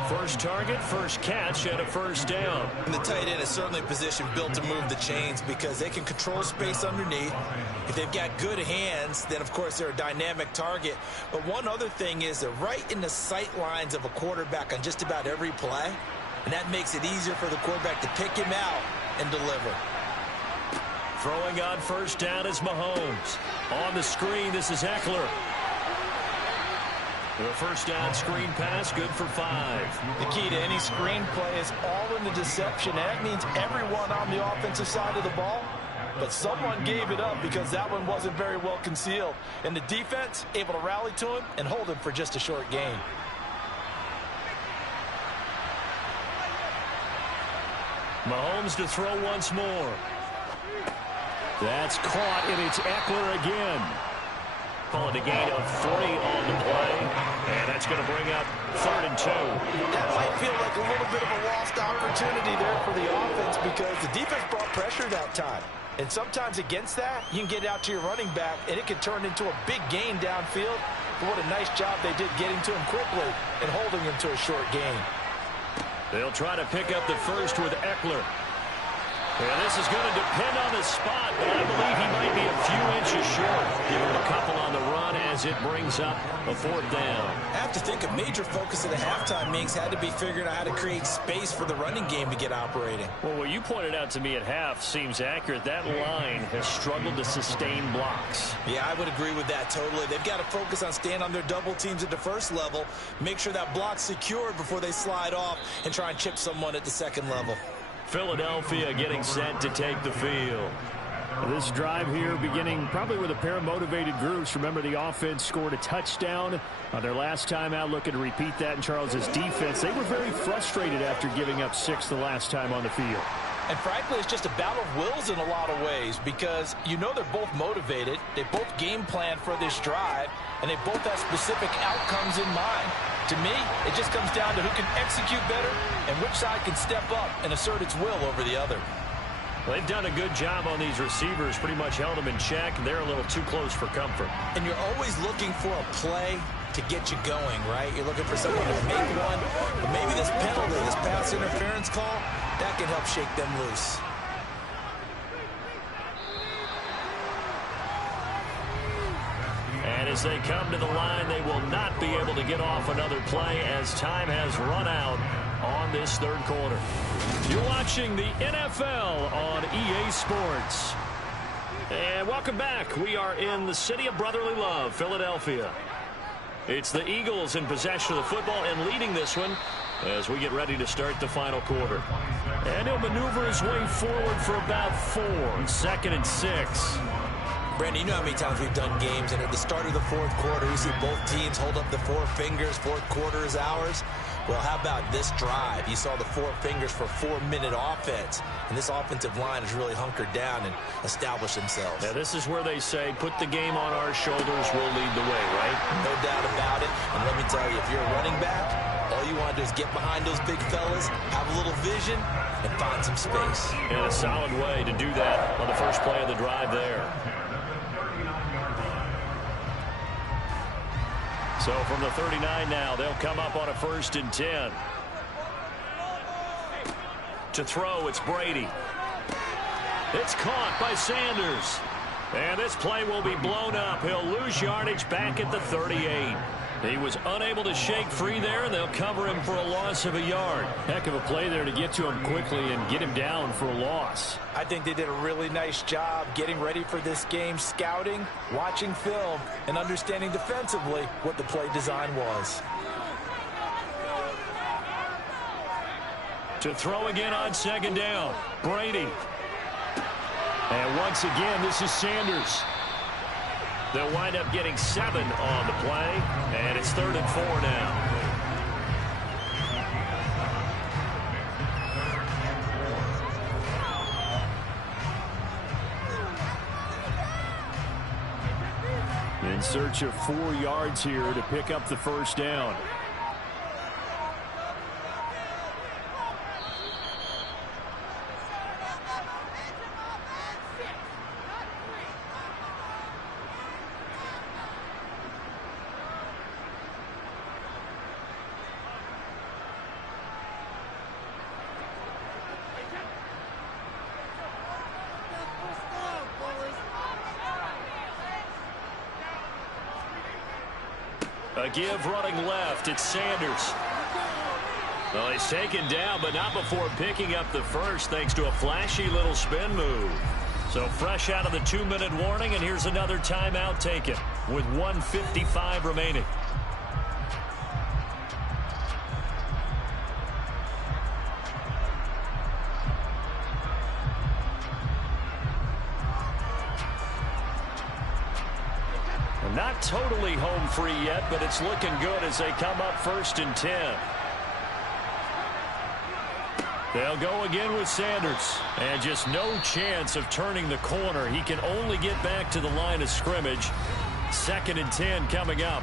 First target, first catch, and a first down. And the tight end is certainly a position built to move the chains because they can control space underneath. If they've got good hands, then, of course, they're a dynamic target. But one other thing is they're right in the sight lines of a quarterback on just about every play. And that makes it easier for the quarterback to pick him out and deliver. Throwing on first down is Mahomes. On the screen, this is Eckler. The first down screen pass, good for 5. The key to any screen play is all in the deception. That means everyone on the offensive side of the ball, but someone gave it up because that one wasn't very well concealed. And the defense able to rally to him and hold him for just a short gain. Mahomes to throw once more. That's caught, and it's Eckler again. Call it a gain of 3 on the play, and that's going to bring up 3rd and 2. That might feel like a little bit of a lost opportunity there for the offense because the defense brought pressure that time. And sometimes against that, you can get out to your running back, and it can turn into a big gain downfield. But what a nice job they did getting to him quickly and holding him to a short gain. They'll try to pick up the first with Eckler. And this is going to depend on the spot, but I believe he might be a few inches short. Give him a couple on the run as it brings up a 4th down. I have to think a major focus of the halftime meetings had to be figuring out how to create space for the running game to get operating. Well, what you pointed out to me at half seems accurate. That line has struggled to sustain blocks. Yeah, I would agree with that totally. They've got to focus on staying on their double teams at the first level, make sure that block's secured before they slide off and try and chip someone at the second level. Philadelphia getting set to take the field. This drive here beginning probably with a pair of motivated groups. Remember, the offense scored a touchdown their last time out, looking to repeat that in Charles's defense. They were very frustrated after giving up 6 the last time on the field. And frankly, it's just a battle of wills in a lot of ways because you know they're both motivated, they both game plan for this drive, and they both have specific outcomes in mind. To me, it just comes down to who can execute better and which side can step up and assert its will over the other. They've done a good job on these receivers, pretty much held them in check. They're a little too close for comfort. And you're always looking for a play to get you going, right? You're looking for someone to make one. But maybe this penalty, this pass interference call, that can help shake them loose. And as they come to the line, they will not be able to get off another play as time has run out on this 3rd quarter. You're watching the NFL on EA Sports. And welcome back. We are in the city of brotherly love, Philadelphia. It's the Eagles in possession of the football and leading this one as we get ready to start the final quarter. And he'll maneuver his way forward for about 4. 2nd and 6. Brandon, you know how many times we've done games, and at the start of the 4th quarter, we see both teams hold up the 4 fingers, 4th quarter is ours. Well, how about this drive? You saw the 4 fingers for 4-minute offense, and this offensive line has really hunkered down and established themselves. Now, this is where they say, put the game on our shoulders, we'll lead the way, right? No doubt about it, and let me tell you, if you're a running back, all you want to do is get behind those big fellas, have a little vision, and find some space. And a solid way to do that on the first play of the drive there. So from the 39 now, they'll come up on a 1st and 10. To throw, it's Brady. It's caught by Sanders. And this play will be blown up. He'll lose yardage back at the 38. He was unable to shake free there, and they'll cover him for a loss of a yard. Heck of a play there to get to him quickly and get him down for a loss. I think they did a really nice job getting ready for this game, scouting, watching film, and understanding defensively what the play design was. To throw again on 2nd down, Brady. And once again, this is Sanders. They'll wind up getting 7 on the play, and it's 3rd and 4 now. In search of 4 yards here to pick up the first down. A give running left. It's Sanders. Well, he's taken down, but not before picking up the first thanks to a flashy little spin move. So fresh out of the 2-minute warning, and here's another timeout taken with 1:55 remaining. Not totally home free yet, but it's looking good as they come up 1st and 10. They'll go again with Sanders. And just no chance of turning the corner. He can only get back to the line of scrimmage. 2nd and 10 coming up.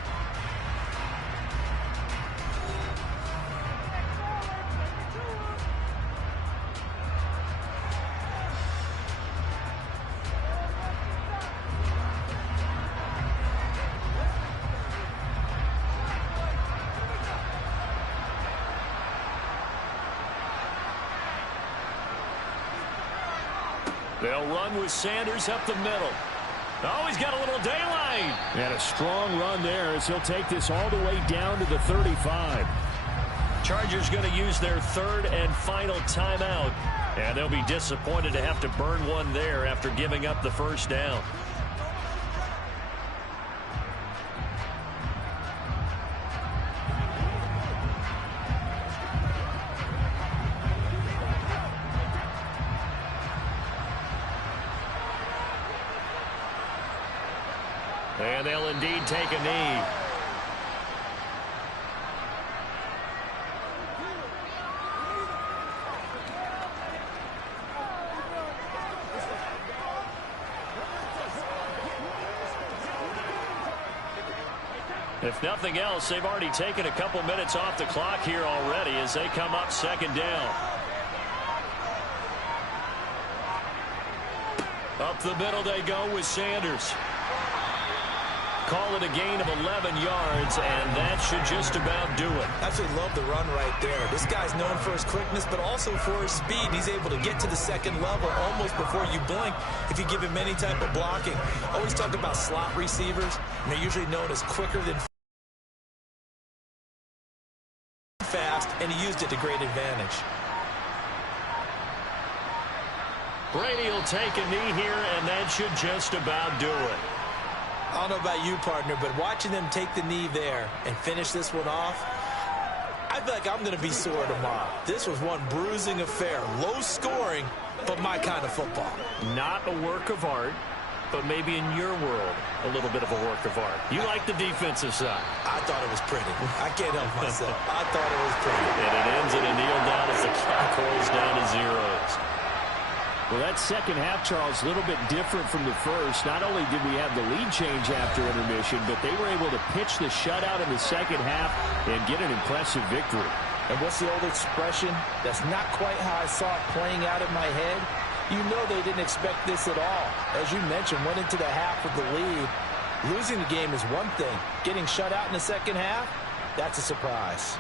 They'll run with Sanders up the middle. Oh, he's got a little daylight. And a strong run there as he'll take this all the way down to the 35. Chargers going to use their 3rd and final timeout. And they'll be disappointed to have to burn one there after giving up the first down. And they'll indeed take a knee. If nothing else, they've already taken a couple minutes off the clock here already as they come up 2nd down. Up the middle they go with Sanders. Call it a gain of 11 yards, and that should just about do it. Absolutely love the run right there. This guy's known for his quickness, but also for his speed. He's able to get to the 2nd level almost before you blink if you give him any type of blocking. Always talk about slot receivers, and they're usually known as quicker than fast, and he used it to great advantage. Brady will take a knee here, and that should just about do it. I don't know about you, partner, but watching them take the knee there and finish this one off, I feel like I'm going to be sore tomorrow. This was one bruising affair. Low scoring, but my kind of football. Not a work of art, but maybe in your world, a little bit of a work of art. You like the defensive side. I thought it was pretty. I can't help myself. I thought it was pretty. And it ends in a kneel down as the clock rolls down to 0. Well, that second half, Charles, a little bit different from the first. Not only did we have the lead change after intermission, but they were able to pitch the shutout in the second half and get an impressive victory. And what's the old expression? That's not quite how I saw it playing out in my head. You know they didn't expect this at all. As you mentioned, went into the half with the lead. Losing the game is one thing. Getting shut out in the second half, that's a surprise.